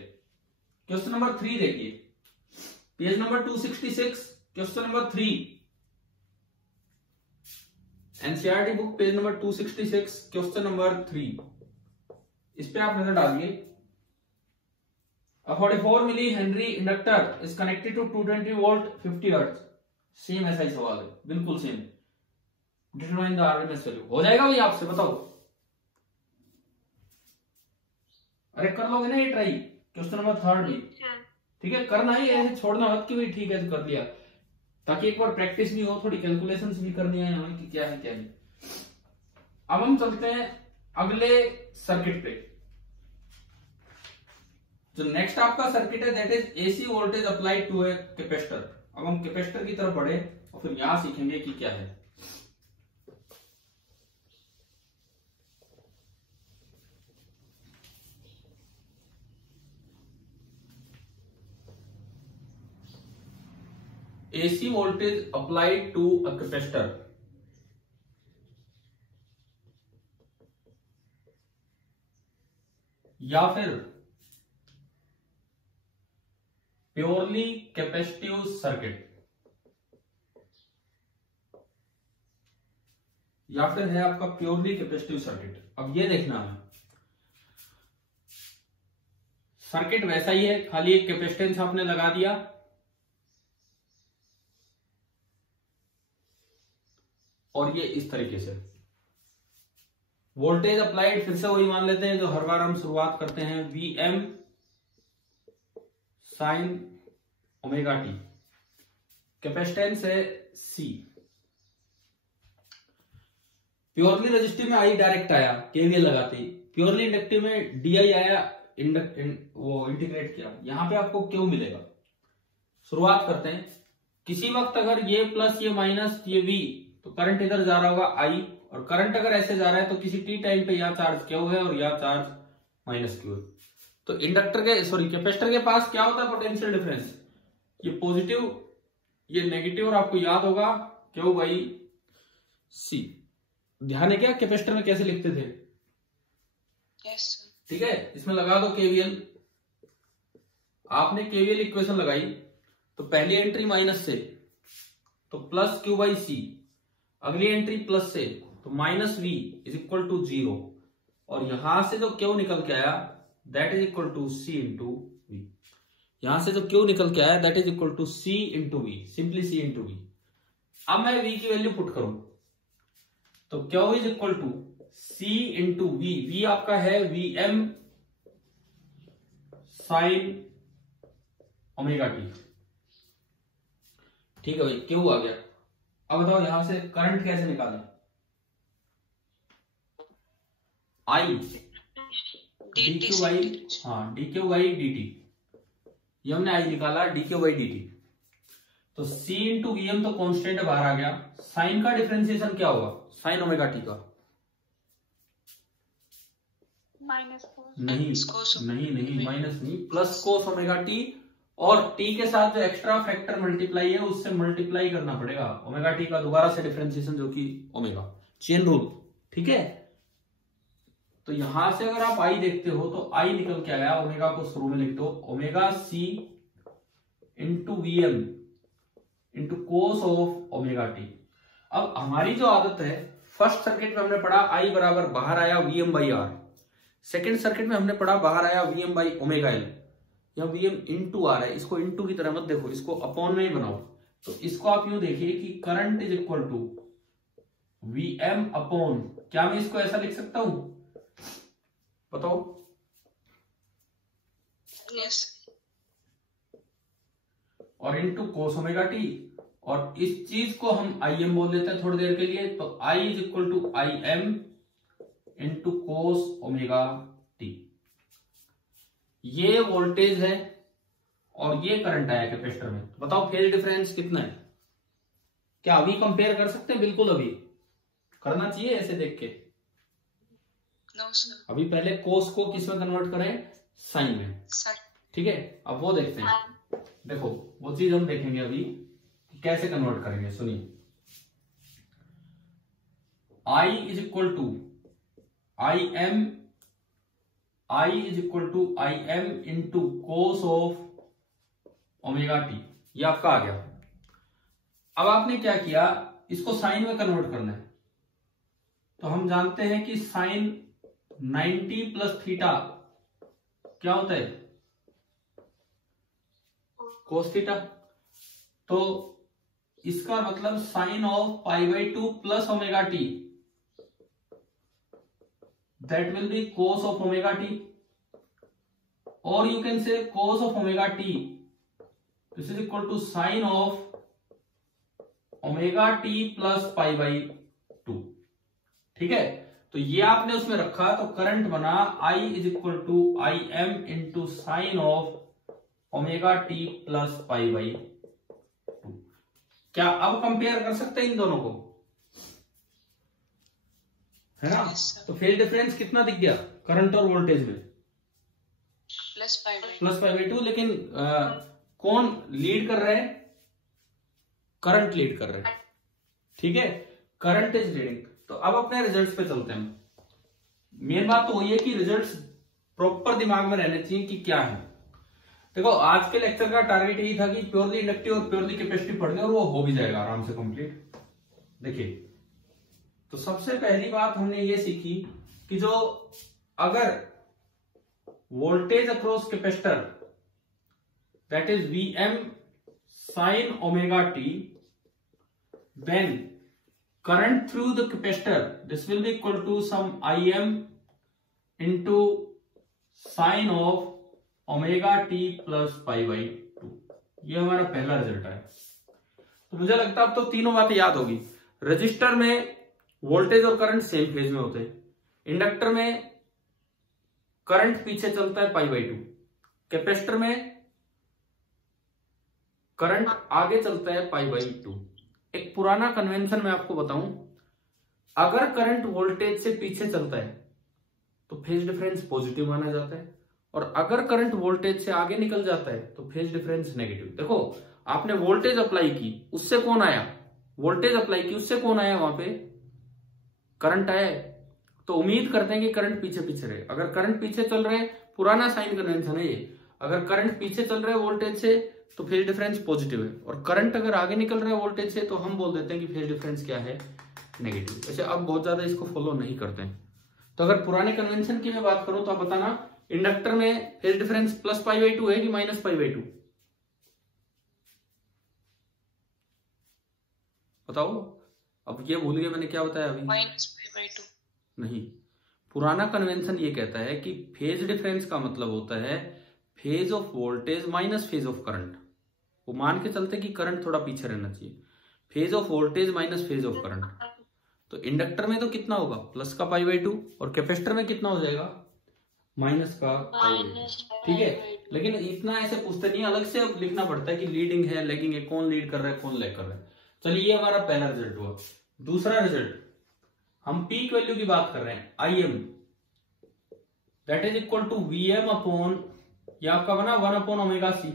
क्वेश्चन नंबर 3 देखिए, page number 266, question number 3, NCERT book page number 266, question number 3। इस पे आप नजर डालिए। A 44 milli henry inductor is connected to 220 volt 50 hertz. Same ऐसा ही सवाल है, बिल्कुल same. Determine the RMS value. हो जाएगा भाई आपसे? बताओ। अरे कर लोगे ना ये ट्राई? क्वेश्चन नंबर 3 भी ठीक है, करना ही ऐसे छोड़ना मत कि भाई ठीक है कर लिया, ताकि एक बार प्रैक्टिस भी हो, थोड़ी कैलकुलेशंस भी करनी है हमें कि क्या है क्या नहीं। अब हम चलते हैं अगले सर्किट पे। जो नेक्स्ट आपका सर्किट है that is AC voltage applied to a capacitor. अब हम कैपेसिटर की तरफ बढ़े और फिर यहां सीखेंगे कि क्या है। AC voltage applied to a capacitor या फिर प्योरली कैपेसिटिव सर्किट, या फिर है आपका प्योरली कैपेसिटिव सर्किट। अब ये देखना है सर्किट वैसा ही है, खाली एक कैपेसिटेंस आपने लगा दिया और ये इस तरीके से वोल्टेज अप्लाइड, फिर से वही मान लेते हैं जो हर बार हम शुरुआत करते हैं, Vm sine omega T, capacitance है C। प्योरली रेजिस्टिव में आई डायरेक्ट आया, केवीएल लगाते ही। प्योरली इंडक्टिव में डी आई आया, वो इंटीग्रेट किया। यहां पे आपको क्यों मिलेगा? शुरुआत करते हैं। किसी वक्त अगर ये प्लस ये माइनस ये V, तो करंट इधर जा रहा होगा I, और करंट अगर ऐसे जा रहा है तो किसी टी टाइम पे यह चार्ज क्यू है और यह चार्ज माइनस क्यू है। तो इंडक्टर के कैपेसिटर के पास क्या होता है? Potential difference. ये पॉजिटिव ये नेगेटिव, और आपको याद होगा क्यू बाई सी। ध्यान है क्या कैपेसिटर में कैसे लिखते थे? यस। ठीक है, इसमें लगा दो केवीएल। आपने केवीएल इक्वेशन लगाई तो पहली एंट्री माइनस से तो प्लस क्यू बाई सी, अगली एंट्री प्लस से तो minus V is equal to 0, और यहां से जो क्यू निकल के आया that is equal to C into V. यहां से जो क्यू निकल के आया that is equal to C into V, simply C into V. अब मैं वी की वैल्यू पुट करूं तो Q is equal to C into V. V आपका है Vm साइन ओमेगा टी। ठीक है भाई, क्यू आ गया। अब बताओ यहां से करंट कैसे निकालें? आई डी क्यू बाई, हाँ D Q by D T, ये हमने आई निकाला D Q by D T. तो सी इंटू वी एम तो कॉन्स्टेंट बाहर आ गया। साइन का डिफरेंशिएशन क्या होगा? साइन ओमेगा टी का नहीं माइनस नहीं, प्लस कोस ओमेगा टी, और टी के साथ जो एक्स्ट्रा फैक्टर मल्टीप्लाई है उससे मल्टीप्लाई करना पड़ेगा ओमेगा टी का दोबारा से डिफरेंशिएशन, जो कि ओमेगा, चेन रूल। ठीक है, तो यहां से अगर आप आई देखते हो तो आई निकल के आया, ओमेगा को शुरू में लिख दो, omega C into V M into cos of omega T. अब हमारी जो आदत है, फर्स्ट सर्किट में हमने पढ़ा आई बराबर बाहर आया Vm by R, second circuit में हमने पढ़ा बाहर आया Vm बाई ओमेगा एल, या Vm इंटू आर है। इसको इंटू की तरह मत देखो, इसको अपॉन में ही बनाओ। तो इसको आप यूं देखिए कि current is equal to Vm upon, क्या मैं इसको ऐसा लिख सकता हूं? बताओ। यस। और इंटू कोस ओमेगा टी, और इस चीज को हम Im बोल देते हैं थोड़ी देर के लिए। तो I is equal to Im into cos omega T. ये वोल्टेज है और ये करंट आया कैपेसिटर में, तो बताओ फेज डिफरेंस कितना है? क्या अभी कंपेयर कर सकते हैं? बिल्कुल अभी करना चाहिए ऐसे देख के। No sir. अभी पहले कोस को किस में कन्वर्ट करें? साइन में। साइन। ठीक है, अब वो देखते हैं। देखो वो चीज हम देखेंगे अभी कैसे कन्वर्ट करेंगे। सुनिए, I is equal to I M into cos of omega T, ये आपका आ गया। अब आपने क्या किया, इसको साइन में कन्वर्ट करना है, तो हम जानते हैं कि साइन 90 प्लस थीटा क्या होता है? Cos theta. तो इसका मतलब sine of π/2 plus omega T, that will be cos of omega T, और you can say cos of omega T this is equal to sine of omega T plus π/2। ठीक है, तो ये आपने उसमें रखा, तो करंट बना I is equal to I M into sine of omega T plus π/2। क्या अब कंपेयर कर सकते हैं इन दोनों को? है ना? Yes, sir. तो फेज डिफरेंस कितना दिख गया करंट और वोल्टेज में? प्लस π/2। लेकिन कौन लीड कर रहा है? करंट लीड कर रहा है। ठीक है, करंट इज लीडिंग। तो अब अपने रिजल्ट्स पे चलते हैं। मेन बात तो वही है कि रिजल्ट्स प्रॉपर दिमाग में रहने चाहिए कि क्या है। देखो आज के लेक्चर का टारगेट यही था कि प्योरली इंडक्टिव और प्योरली कैपेसिटिव पढ़ने, और वो हो भी जाएगा आराम से कंप्लीट। देखिए, तो सबसे पहली बात हमने ये सीखी कि जो अगर voltage across capacitor that is Vm sin omega T, then current through the capacitor this will be equal to some Im into sin of omega T plus π/2। ये हमारा पहला रिजल्ट है। तो मुझे लगता है अब तो तीनों बातें याद होगी। रजिस्टर में वोल्टेज और करंट सेम फेज में होते हैं, इंडक्टर में करंट पीछे चलता है π/2, कैपेसिटर में करंट आगे चलता है π/2। एक पुराना कन्वेंशन मैं आपको बताऊं, अगर करंट वोल्टेज से पीछे चलता है तो फेज डिफरेंस पॉजिटिव माना जाता है, और अगर करंट वोल्टेज से आगे निकल जाता है तो फेज डिफरेंस नेगेटिव। देखो आपने वोल्टेज अप्लाई की, उससे कौन आया? वोल्टेज अप्लाई की, उससे कौन आया? वहां पे करंट आया है। तो उम्मीद करते हैं कि करंट पीछे पीछे रहे। अगर करंट पीछे चल रहे, पुराना साइन कन्वेंशन है ये, अगर करंट पीछे चल रहा है वोल्टेज से तो फेज डिफरेंस पॉजिटिव है, और करंट अगर आगे निकल रहा है वोल्टेज से तो हम बोल देते हैं कि फेज डिफरेंस क्या है? नेगेटिव। वैसे अब बहुत ज्यादा इसको फॉलो नहीं करते हैं। तो अगर पुराने कन्वेंशन की मैं बात करूं तो आप बताना, इंडक्टर में फेज डिफरेंस प्लस π/2 है कि माइनस π/2? बताओ। अब ये भूल गए मैंने क्या बताया अभी? -π/2। नहीं, पुराना कन्वेंशन ये कहता है कि फेज डिफरेंस का मतलब होता है phase of voltage minus phase of current. वो मान के चलते कि करंट थोड़ा पीछे रहना चाहिए। Phase of voltage minus phase of current. तो इंडक्टर में तो कितना होगा? प्लस का π/2, और कैपेसिटर में कितना हो जाएगा? माइनस का π/2। ठीक है, लेकिन इतना ऐसे पूछते नहीं, अलग से अब लिखना पड़ता है कि लीडिंग है, लैगिंग है, कौन लीड कर रहा है, कौन लैग कर रहा है। चलिए, ये हमारा पहला रिजल्ट हुआ। दूसरा रिजल्ट, हम पीक वैल्यू की बात कर रहे हैं, Im that is equal to Vm upon, ये आपका बना 1/ωc।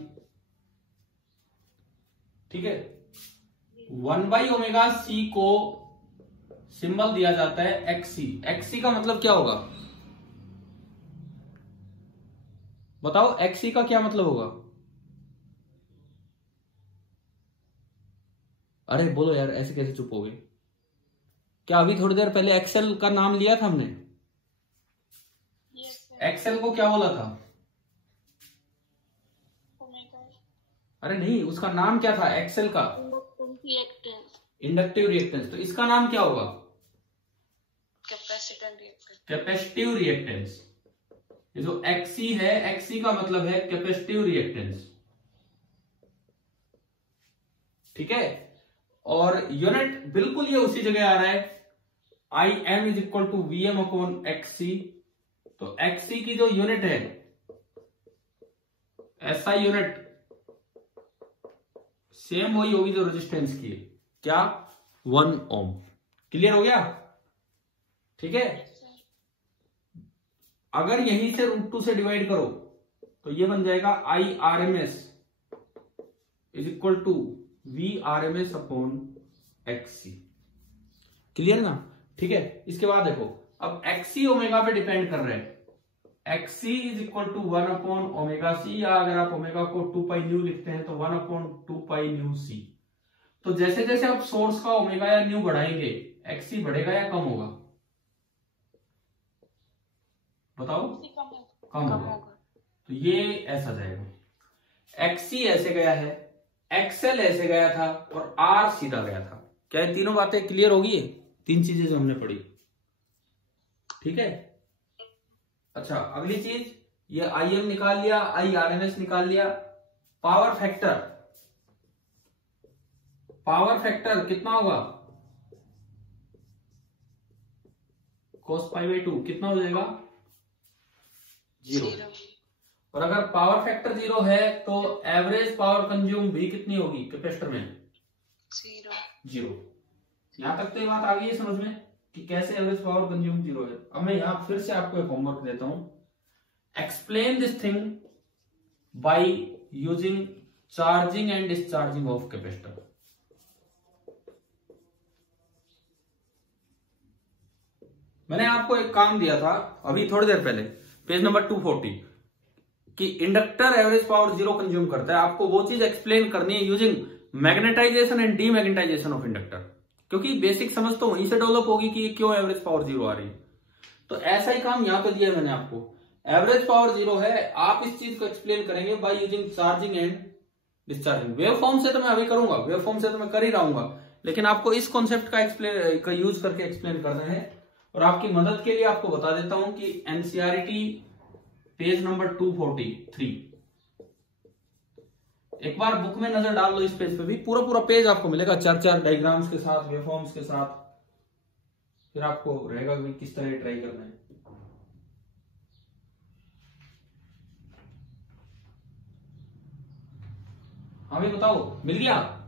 ठीक है, 1/ωc को सिंबल दिया जाता है XC। XC का मतलब क्या होगा? बताओ, XC का क्या मतलब होगा? अरे बोलो यार, ऐसे कैसे चुप हो गए? क्या अभी थोड़ी देर पहले एक्सेल का नाम लिया था हमने? एक्सेल को क्या बोला था? अरे नहीं, उसका नाम क्या था एक्सेल का? Inductive reactance. तो इसका नाम क्या होगा? Capacitive reactance. ये जो XC है, XC का मतलब है कैपेसिटिव रिएक्टेंस। ठीक है, और यूनिट बिल्कुल ये उसी जगह आ रहा है, Im is equal to Vm upon XC। तो XC की जो यूनिट है SI यूनिट सेम वही होगी जो रेजिस्टेंस की है, क्या 1 ओम। क्लियर हो गया? ठीक है। अगर यहीं से √2 से डिवाइड करो तो ये बन जाएगा IRMS is equal to VRMS upon XC। Clear ना? ठीक है। इसके बाद देखो, अब XC ओमेगा पे डिपेंड कर रहे हैं। XC is equal to 1 upon omega C, या अगर आप ओमेगा को 2 पाई न्यू लिखते हैं तो 1 अपॉन 2 पाई न्यू C। तो जैसे जैसे आप सोर्स का ओमेगा या न्यू बढ़ाएंगे, XC बढ़ेगा या कम होगा? बताओ। कम होगा। तो ये ऐसा जाएगा, XC ऐसे गया है, XL ऐसे गया था और R सीधा गया था। क्या ये तीनों बातें क्लियर होगी? 3 चीजें जो हमने पढ़ी। ठीक है। अच्छा, अगली चीज, ये IM निकाल लिया, IRMS निकाल लिया। पावर फैक्टर कितना होगा? cos π/2 कितना हो जाएगा? 0। और अगर पावर फैक्टर 0 है तो एवरेज पावर कंज्यूम भी कितनी होगी कैपेसिटर में? 0। यहां तक तो ये बात आ गई है समझ में कि कैसे एवरेज पावर कंज्यूम 0 है। अब मैं यहां फिर से आपको एक होमवर्क देता हूं। Explain this thing by using charging and discharging of capacitor. मैंने आपको एक काम दिया था अभी थोड़ी देर पहले, पेज नंबर 240, कि इंडक्टर एवरेज पावर 0 कंज्यूम करता है। आपको वो चीज एक्सप्लेन करनी है using magnetization and demagnetisation of inductor, क्योंकि बेसिक समझ तो वहीं से डेवलप होगी कि क्यों एवरेज पावर 0 आ रही है। तो ऐसा ही काम यहां पे दिया है मैंने आपको। एवरेज पावर 0 है, आप इस चीज को एक्सप्लेन करेंगे by using charging and discharging. Wave form से तो मैं अभी करूंगा, वेव फॉर्म से तो मैं कर ही रहूंगा, लेकिन आपको इस कॉन्सेप्ट का यूज करके एक्सप्लेन करना है। और आपकी मदद के लिए आपको बता देता हूं कि एनसीईआरटी पेज नंबर 243, एक बार बुक में नजर डाल लो। इस पेज पे भी पूरा पेज आपको मिलेगा, 4 डायग्राम्स के साथ, वेवफॉर्म्स के साथ। फिर आपको रहेगा कि किस तरह ट्राई करना है। हाँ भाई बताओ, मिल गया?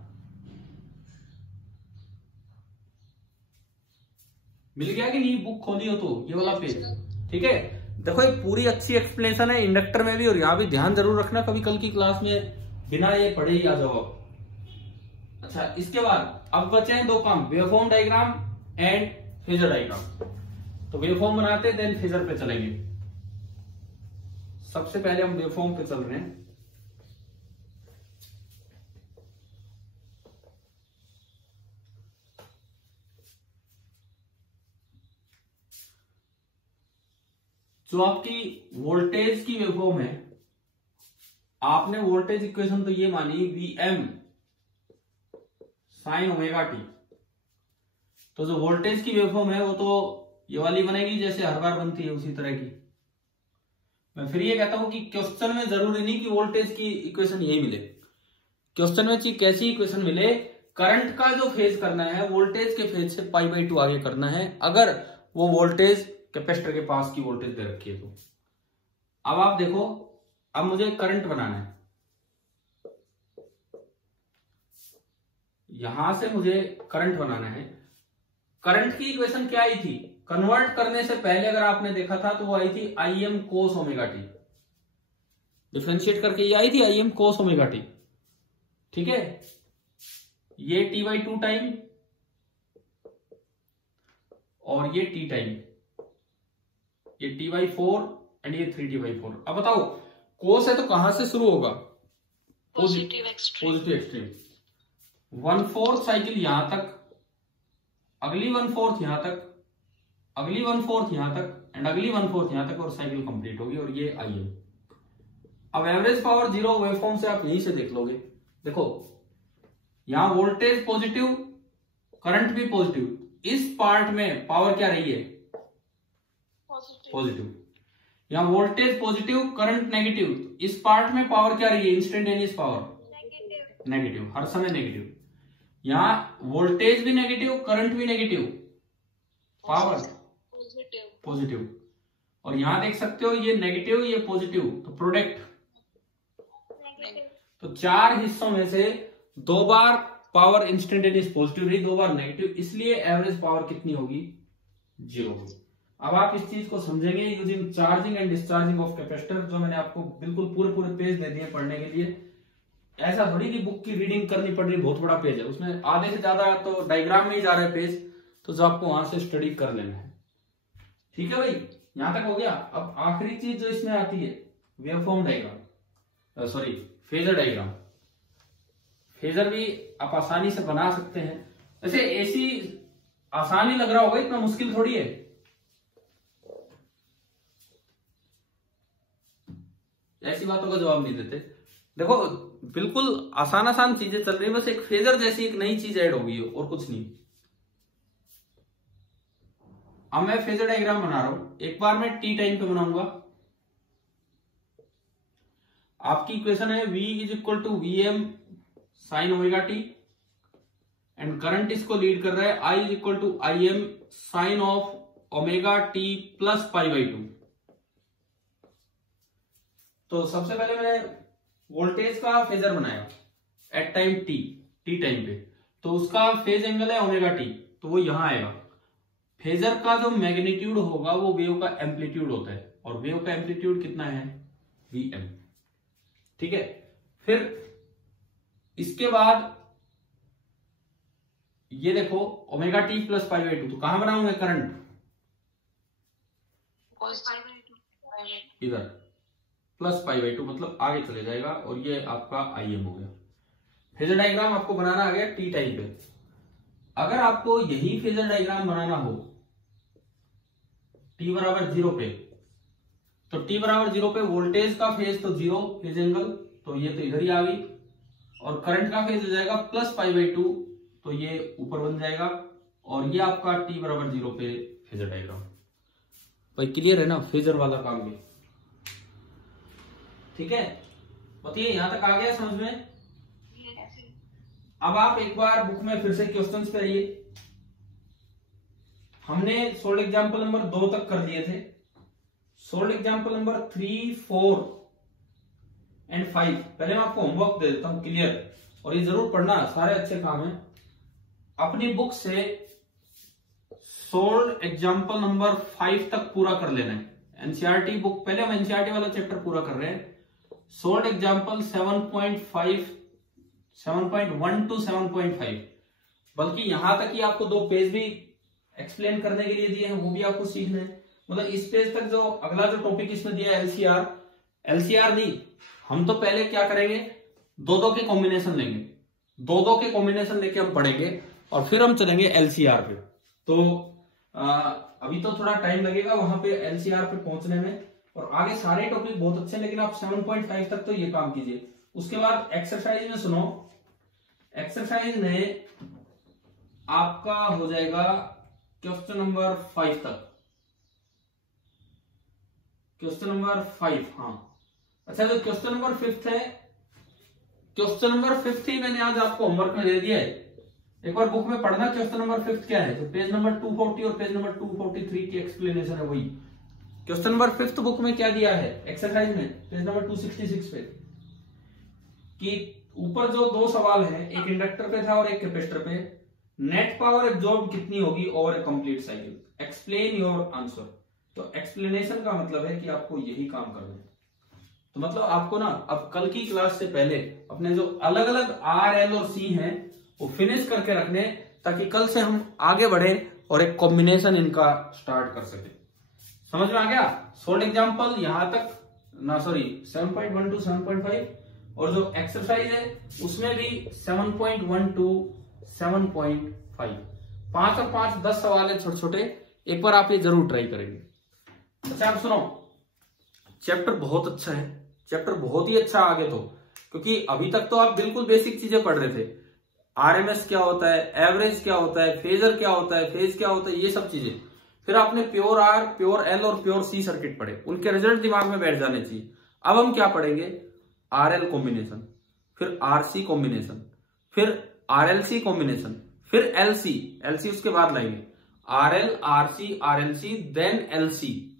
मिल गया कि नहीं? बुक खोली हो तो ये वाला पेज, ठीक है। देखो ये पूरी अच्छी एक्सप्लेनेशन है इंडक्टर में भी, और यहां भी ध्यान जरूर रखना, कभी कल की क्लास में बिना ये पढ़े ही आ जाओ। अच्छा, इसके बाद अब बचे हैं 2 काम, waveform diagram and phasor diagram. तो वेवफॉर्म बनाते हैं, देन फेजर पे चलेंगे। सबसे पहले हम वेवफॉर्म पे चल रहे हैं। जो आपकी वोल्टेज की वेवफॉर्म है, आपने वोल्टेज इक्वेशन तो ये मानी Vm sin ωt। तो जो वोल्टेज की वेवफॉर्म है वो तो ये वाली बनेगी जैसे हर बार बनती है, उसी तरह की। मैं फिर ये कहता हूं कि क्वेश्चन में जरूरी नहीं कि वोल्टेज की इक्वेशन यही मिले। क्वेश्चन में चाहिए कैसी इक्वेशन मिले, करंट का जो फेज करना है वोल्टेज के फेज से π/2 आगे करना है, अगर वो वोल्टेज कैपेसिटर के पास की वोल्टेज दे रखी है तो। अब आप देखो, अब मुझे करंट बनाना है, यहां से मुझे करंट बनाना है। करंट की इक्वेशन क्या आई थी? कन्वर्ट करने से पहले अगर आपने देखा था तो वो आई थी Im cos ωt। डिफरेंशिएट करके ये आई थी Im cos ωt, ठीक है। ये T/2 टाइम और ये T टाइम, ये T/4 एंड ये 3T/4। अब बताओ कोस है तो कहां से शुरू होगा? Positive extreme. 1/4 साइकिल यहां तक, अगली 1/4 यहां तक, अगली 1/4 यहां तक एंड अगली 1/4 यहां तक, और साइकिल कंप्लीट होगी। और ये Im। अब एवरेज पावर 0 वेवफॉर्म से आप यहीं से देख लोगे। देखो यहां वोल्टेज पॉजिटिव, करंट भी पॉजिटिव, इस पार्ट में पावर क्या रही है? पॉजिटिव। यहां वोल्टेज पॉजिटिव, करंट नेगेटिव, इस पार्ट में पावर क्या रही है? इंस्टेंटेनियस पावर नेगेटिव, हर समय नेगेटिव। यहां वोल्टेज भी नेगेटिव, करंट भी नेगेटिव, पावर पॉजिटिव। और यहां देख सकते हो ये नेगेटिव ये पॉजिटिव, तो प्रोडक्ट तो 4 हिस्सों में से 2 बार पावर इंस्टेंटेनियस पॉजिटिव रही, 2 बार नेगेटिव, इसलिए एवरेज पावर कितनी होगी? 0 होगी। अब आप इस चीज को समझेंगे using charging and discharging of capacitor, जो मैंने आपको बिल्कुल पूरे पेज दे दिए पढ़ने के लिए। ऐसा थोड़ी कि बुक की रीडिंग करनी पड़ रही, बहुत बड़ा पेज है, उसमें आधे से ज्यादा तो डायग्राम में ही जा रहा है पेज, तो जो आपको वहां से स्टडी कर लेना है। ठीक है भाई, यहां तक हो गया। अब आखिरी चीज जो इसमें आती है waveform diagram, sorry phasor diagram. Phasor भी आप आसानी से बना सकते हैं। वैसे ऐसी आसानी लग रहा होगा, इतना मुश्किल थोड़ी है। ऐसी बातों का जवाब नहीं देते। देखो बिल्कुल आसान चीजें चल रही है, बस एक फेजर जैसी एक नई चीज ऐड हो गई है और कुछ नहीं। अब मैं फेजर डायग्राम बना रहा हूं, एक बार मैं टी टाइम पे बनाऊंगा। आपकी इक्वेशन है V = Vm sin omega T, and current इसको लीड कर रहा है I = Im sin of omega T plus π/2। तो सबसे पहले मैंने वोल्टेज का फेजर बनाया एट टाइम टी टाइम पे, तो उसका फेज एंगल है ओमेगा टी, तो वो यहां आएगा। फेजर का जो मैग्नीट्यूड होगा वो वेव का एम्पलीट्यूड होता है, और वेव का एम्पलीट्यूड कितना है? Vm। ठीक है, फिर इसके बाद ये देखो ओमेगा टी प्लस π/2, तो कहां बनाऊंगा करंट? इधर प्लस π/2, मतलब आगे चले जाएगा, और ये आपका Im हो गया। फेजर डायग्राम आपको बनाना आ गया टी टाइम पे। अगर आपको यही फेजर डायग्राम बनाना हो t = 0 पे, तो t = 0 पे वोल्टेज का फेज तो 0 फेज एंगल, तो ये तो इधर ही आ गई, और करंट का फेज हो जाएगा प्लस π/2, तो ये ऊपर बन जाएगा, और ये आपका t = 0 पे फेजर डायग्राम। भाई क्लियर है ना फेजर वाला काम भी? ठीक है, बताइए यहां तक आ गया समझ में? अब आप एक बार बुक में फिर से क्वेश्चंस पे आइए। हमने सोल्ड एग्जांपल नंबर 2 तक कर दिए थे। सोल्ड एग्जांपल नंबर 3, 4 एंड 5 पहले मैं आपको होमवर्क दे देता हूं क्लियर, और ये जरूर पढ़ना, सारे अच्छे काम है। अपनी बुक से सोल्ड एग्जांपल नंबर 5 तक पूरा कर लेना है। एनसीईआरटी बुक, पहले हम एनसीईआरटी वाला चैप्टर पूरा कर रहे हैं। सोल्ड एग्जांपल 7.1 to 7.5, बल्कि यहां तक ही आपको 2 पेज भी एक्सप्लेन करने के लिए दिए हैं, वो भी आपको सीखना है। मतलब इस पेज तक जो अगला जो टॉपिक इसमें दिया है एलसीआर नहीं, हम तो पहले क्या करेंगे, 2 के कॉम्बिनेशन लेंगे, 2 के कॉम्बिनेशन लेके हम पढ़ेंगे, और फिर हम चलेंगे एलसीआर पे। तो अभी तो थोड़ा टाइम लगेगा वहां पे एलसीआर पे पहुंचने में, और आगे सारे टॉपिक बहुत अच्छे हैं, लेकिन आप 7.5 तक तो ये काम कीजिए। उसके बाद एक्सरसाइज में सुनो, एक्सरसाइज में आपका हो जाएगा क्वेश्चन नंबर 5 तक, क्वेश्चन नंबर 5। हाँ अच्छा, तो क्वेश्चन नंबर 5 है, क्वेश्चन नंबर 5 ही मैंने आज आपको होमवर्क में दे दिया है। एक बार बुक में पढ़ना क्वेश्चन नंबर 5 क्या है, जो पेज नंबर 240 और पेज नंबर 243 की एक्सप्लेनेशन है वही। क्वेश्चन नंबर 5 बुक में क्या दिया है एक्सरसाइज में, पेज नंबर 266 पे, कि ऊपर जो 2 सवाल हैं, एक इंडक्टर पे था और एक कैपेसिटर पे, नेट पावर एब्जॉर्ब कितनी होगी over A complete cycle, explain your answer. तो एक्सप्लेनेशन का मतलब है कि आपको यही काम करना है। तो मतलब आपको ना अब कल की क्लास से पहले अपने जो अलग अलग आर, एल और सी हैं वो फिनिश करके रखने, ताकि कल से हम आगे बढ़े और एक कॉम्बिनेशन इनका स्टार्ट कर सके। समझ में आ गया? सोल्ड एग्जांपल यहां तक ना, सॉरी 7.1 to 7.5, और जो एक्सरसाइज है उसमें भी 7.1 to 7.5, 5 और 5 10 सवाल है छोटे छोटे। एक बार आप ये जरूर ट्राई करेंगे। अच्छा आप सुनो, चैप्टर बहुत अच्छा है, चैप्टर बहुत ही अच्छा आगे तो, क्योंकि अभी तक तो आप बिल्कुल बेसिक चीजें पढ़ रहे थे। आरएमएस क्या होता है, एवरेज क्या होता है, फेजर क्या होता है, फेज क्या होता है, ये सब चीजें। फिर आपने प्योर आर, प्योर एल और प्योर सी सर्किट पढ़े, उनके रिजल्ट दिमाग में बैठ जाने चाहिए। अब हम क्या पढ़ेंगे, आरएल कॉम्बिनेशन, फिर आरसी कॉम्बिनेशन, फिर आरएलसी कॉम्बिनेशन, फिर एलसी उसके बाद लाएंगे, RL, RC, RLC, then LC,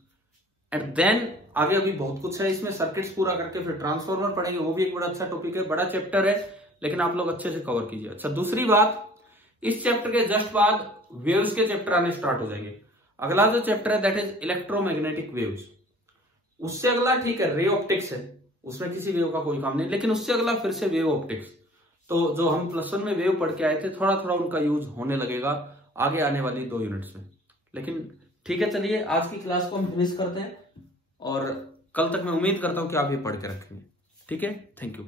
and then आगे अभी बहुत कुछ है इसमें, सर्किट्स पूरा करके फिर ट्रांसफार्मर पढ़ेंगे, वो भी एक बड़ा अच्छा टॉपिक है, बड़ा चैप्टर है, लेकिन आप लोग अच्छे से कवर कीजिए। अच्छा, दूसरी बात, इस चैप्टर के जस्ट बाद वेव्स के चैप्टर आने स्टार्ट हो जाएंगे। अगला जो चैप्टर है दैट इज इलेक्ट्रोमैग्नेटिक वेव्स। उससे अगला ठीक है रे ऑप्टिक्स है, उसमें किसी वेव का कोई काम नहीं, लेकिन उससे अगला फिर से वेव ऑप्टिक्स। तो जो हम +1 में वेव पढ़ के आए थे, थोड़ा थोड़ा उनका यूज होने लगेगा आगे आने वाली 2 यूनिट्स में। लेकिन ठीक है, चलिए आज की क्लास को हम फिनिश करते हैं और कल तक मैं उम्मीद करता हूं कि आप ये पढ़ के रखेंगे। ठीक है, थैंक यू।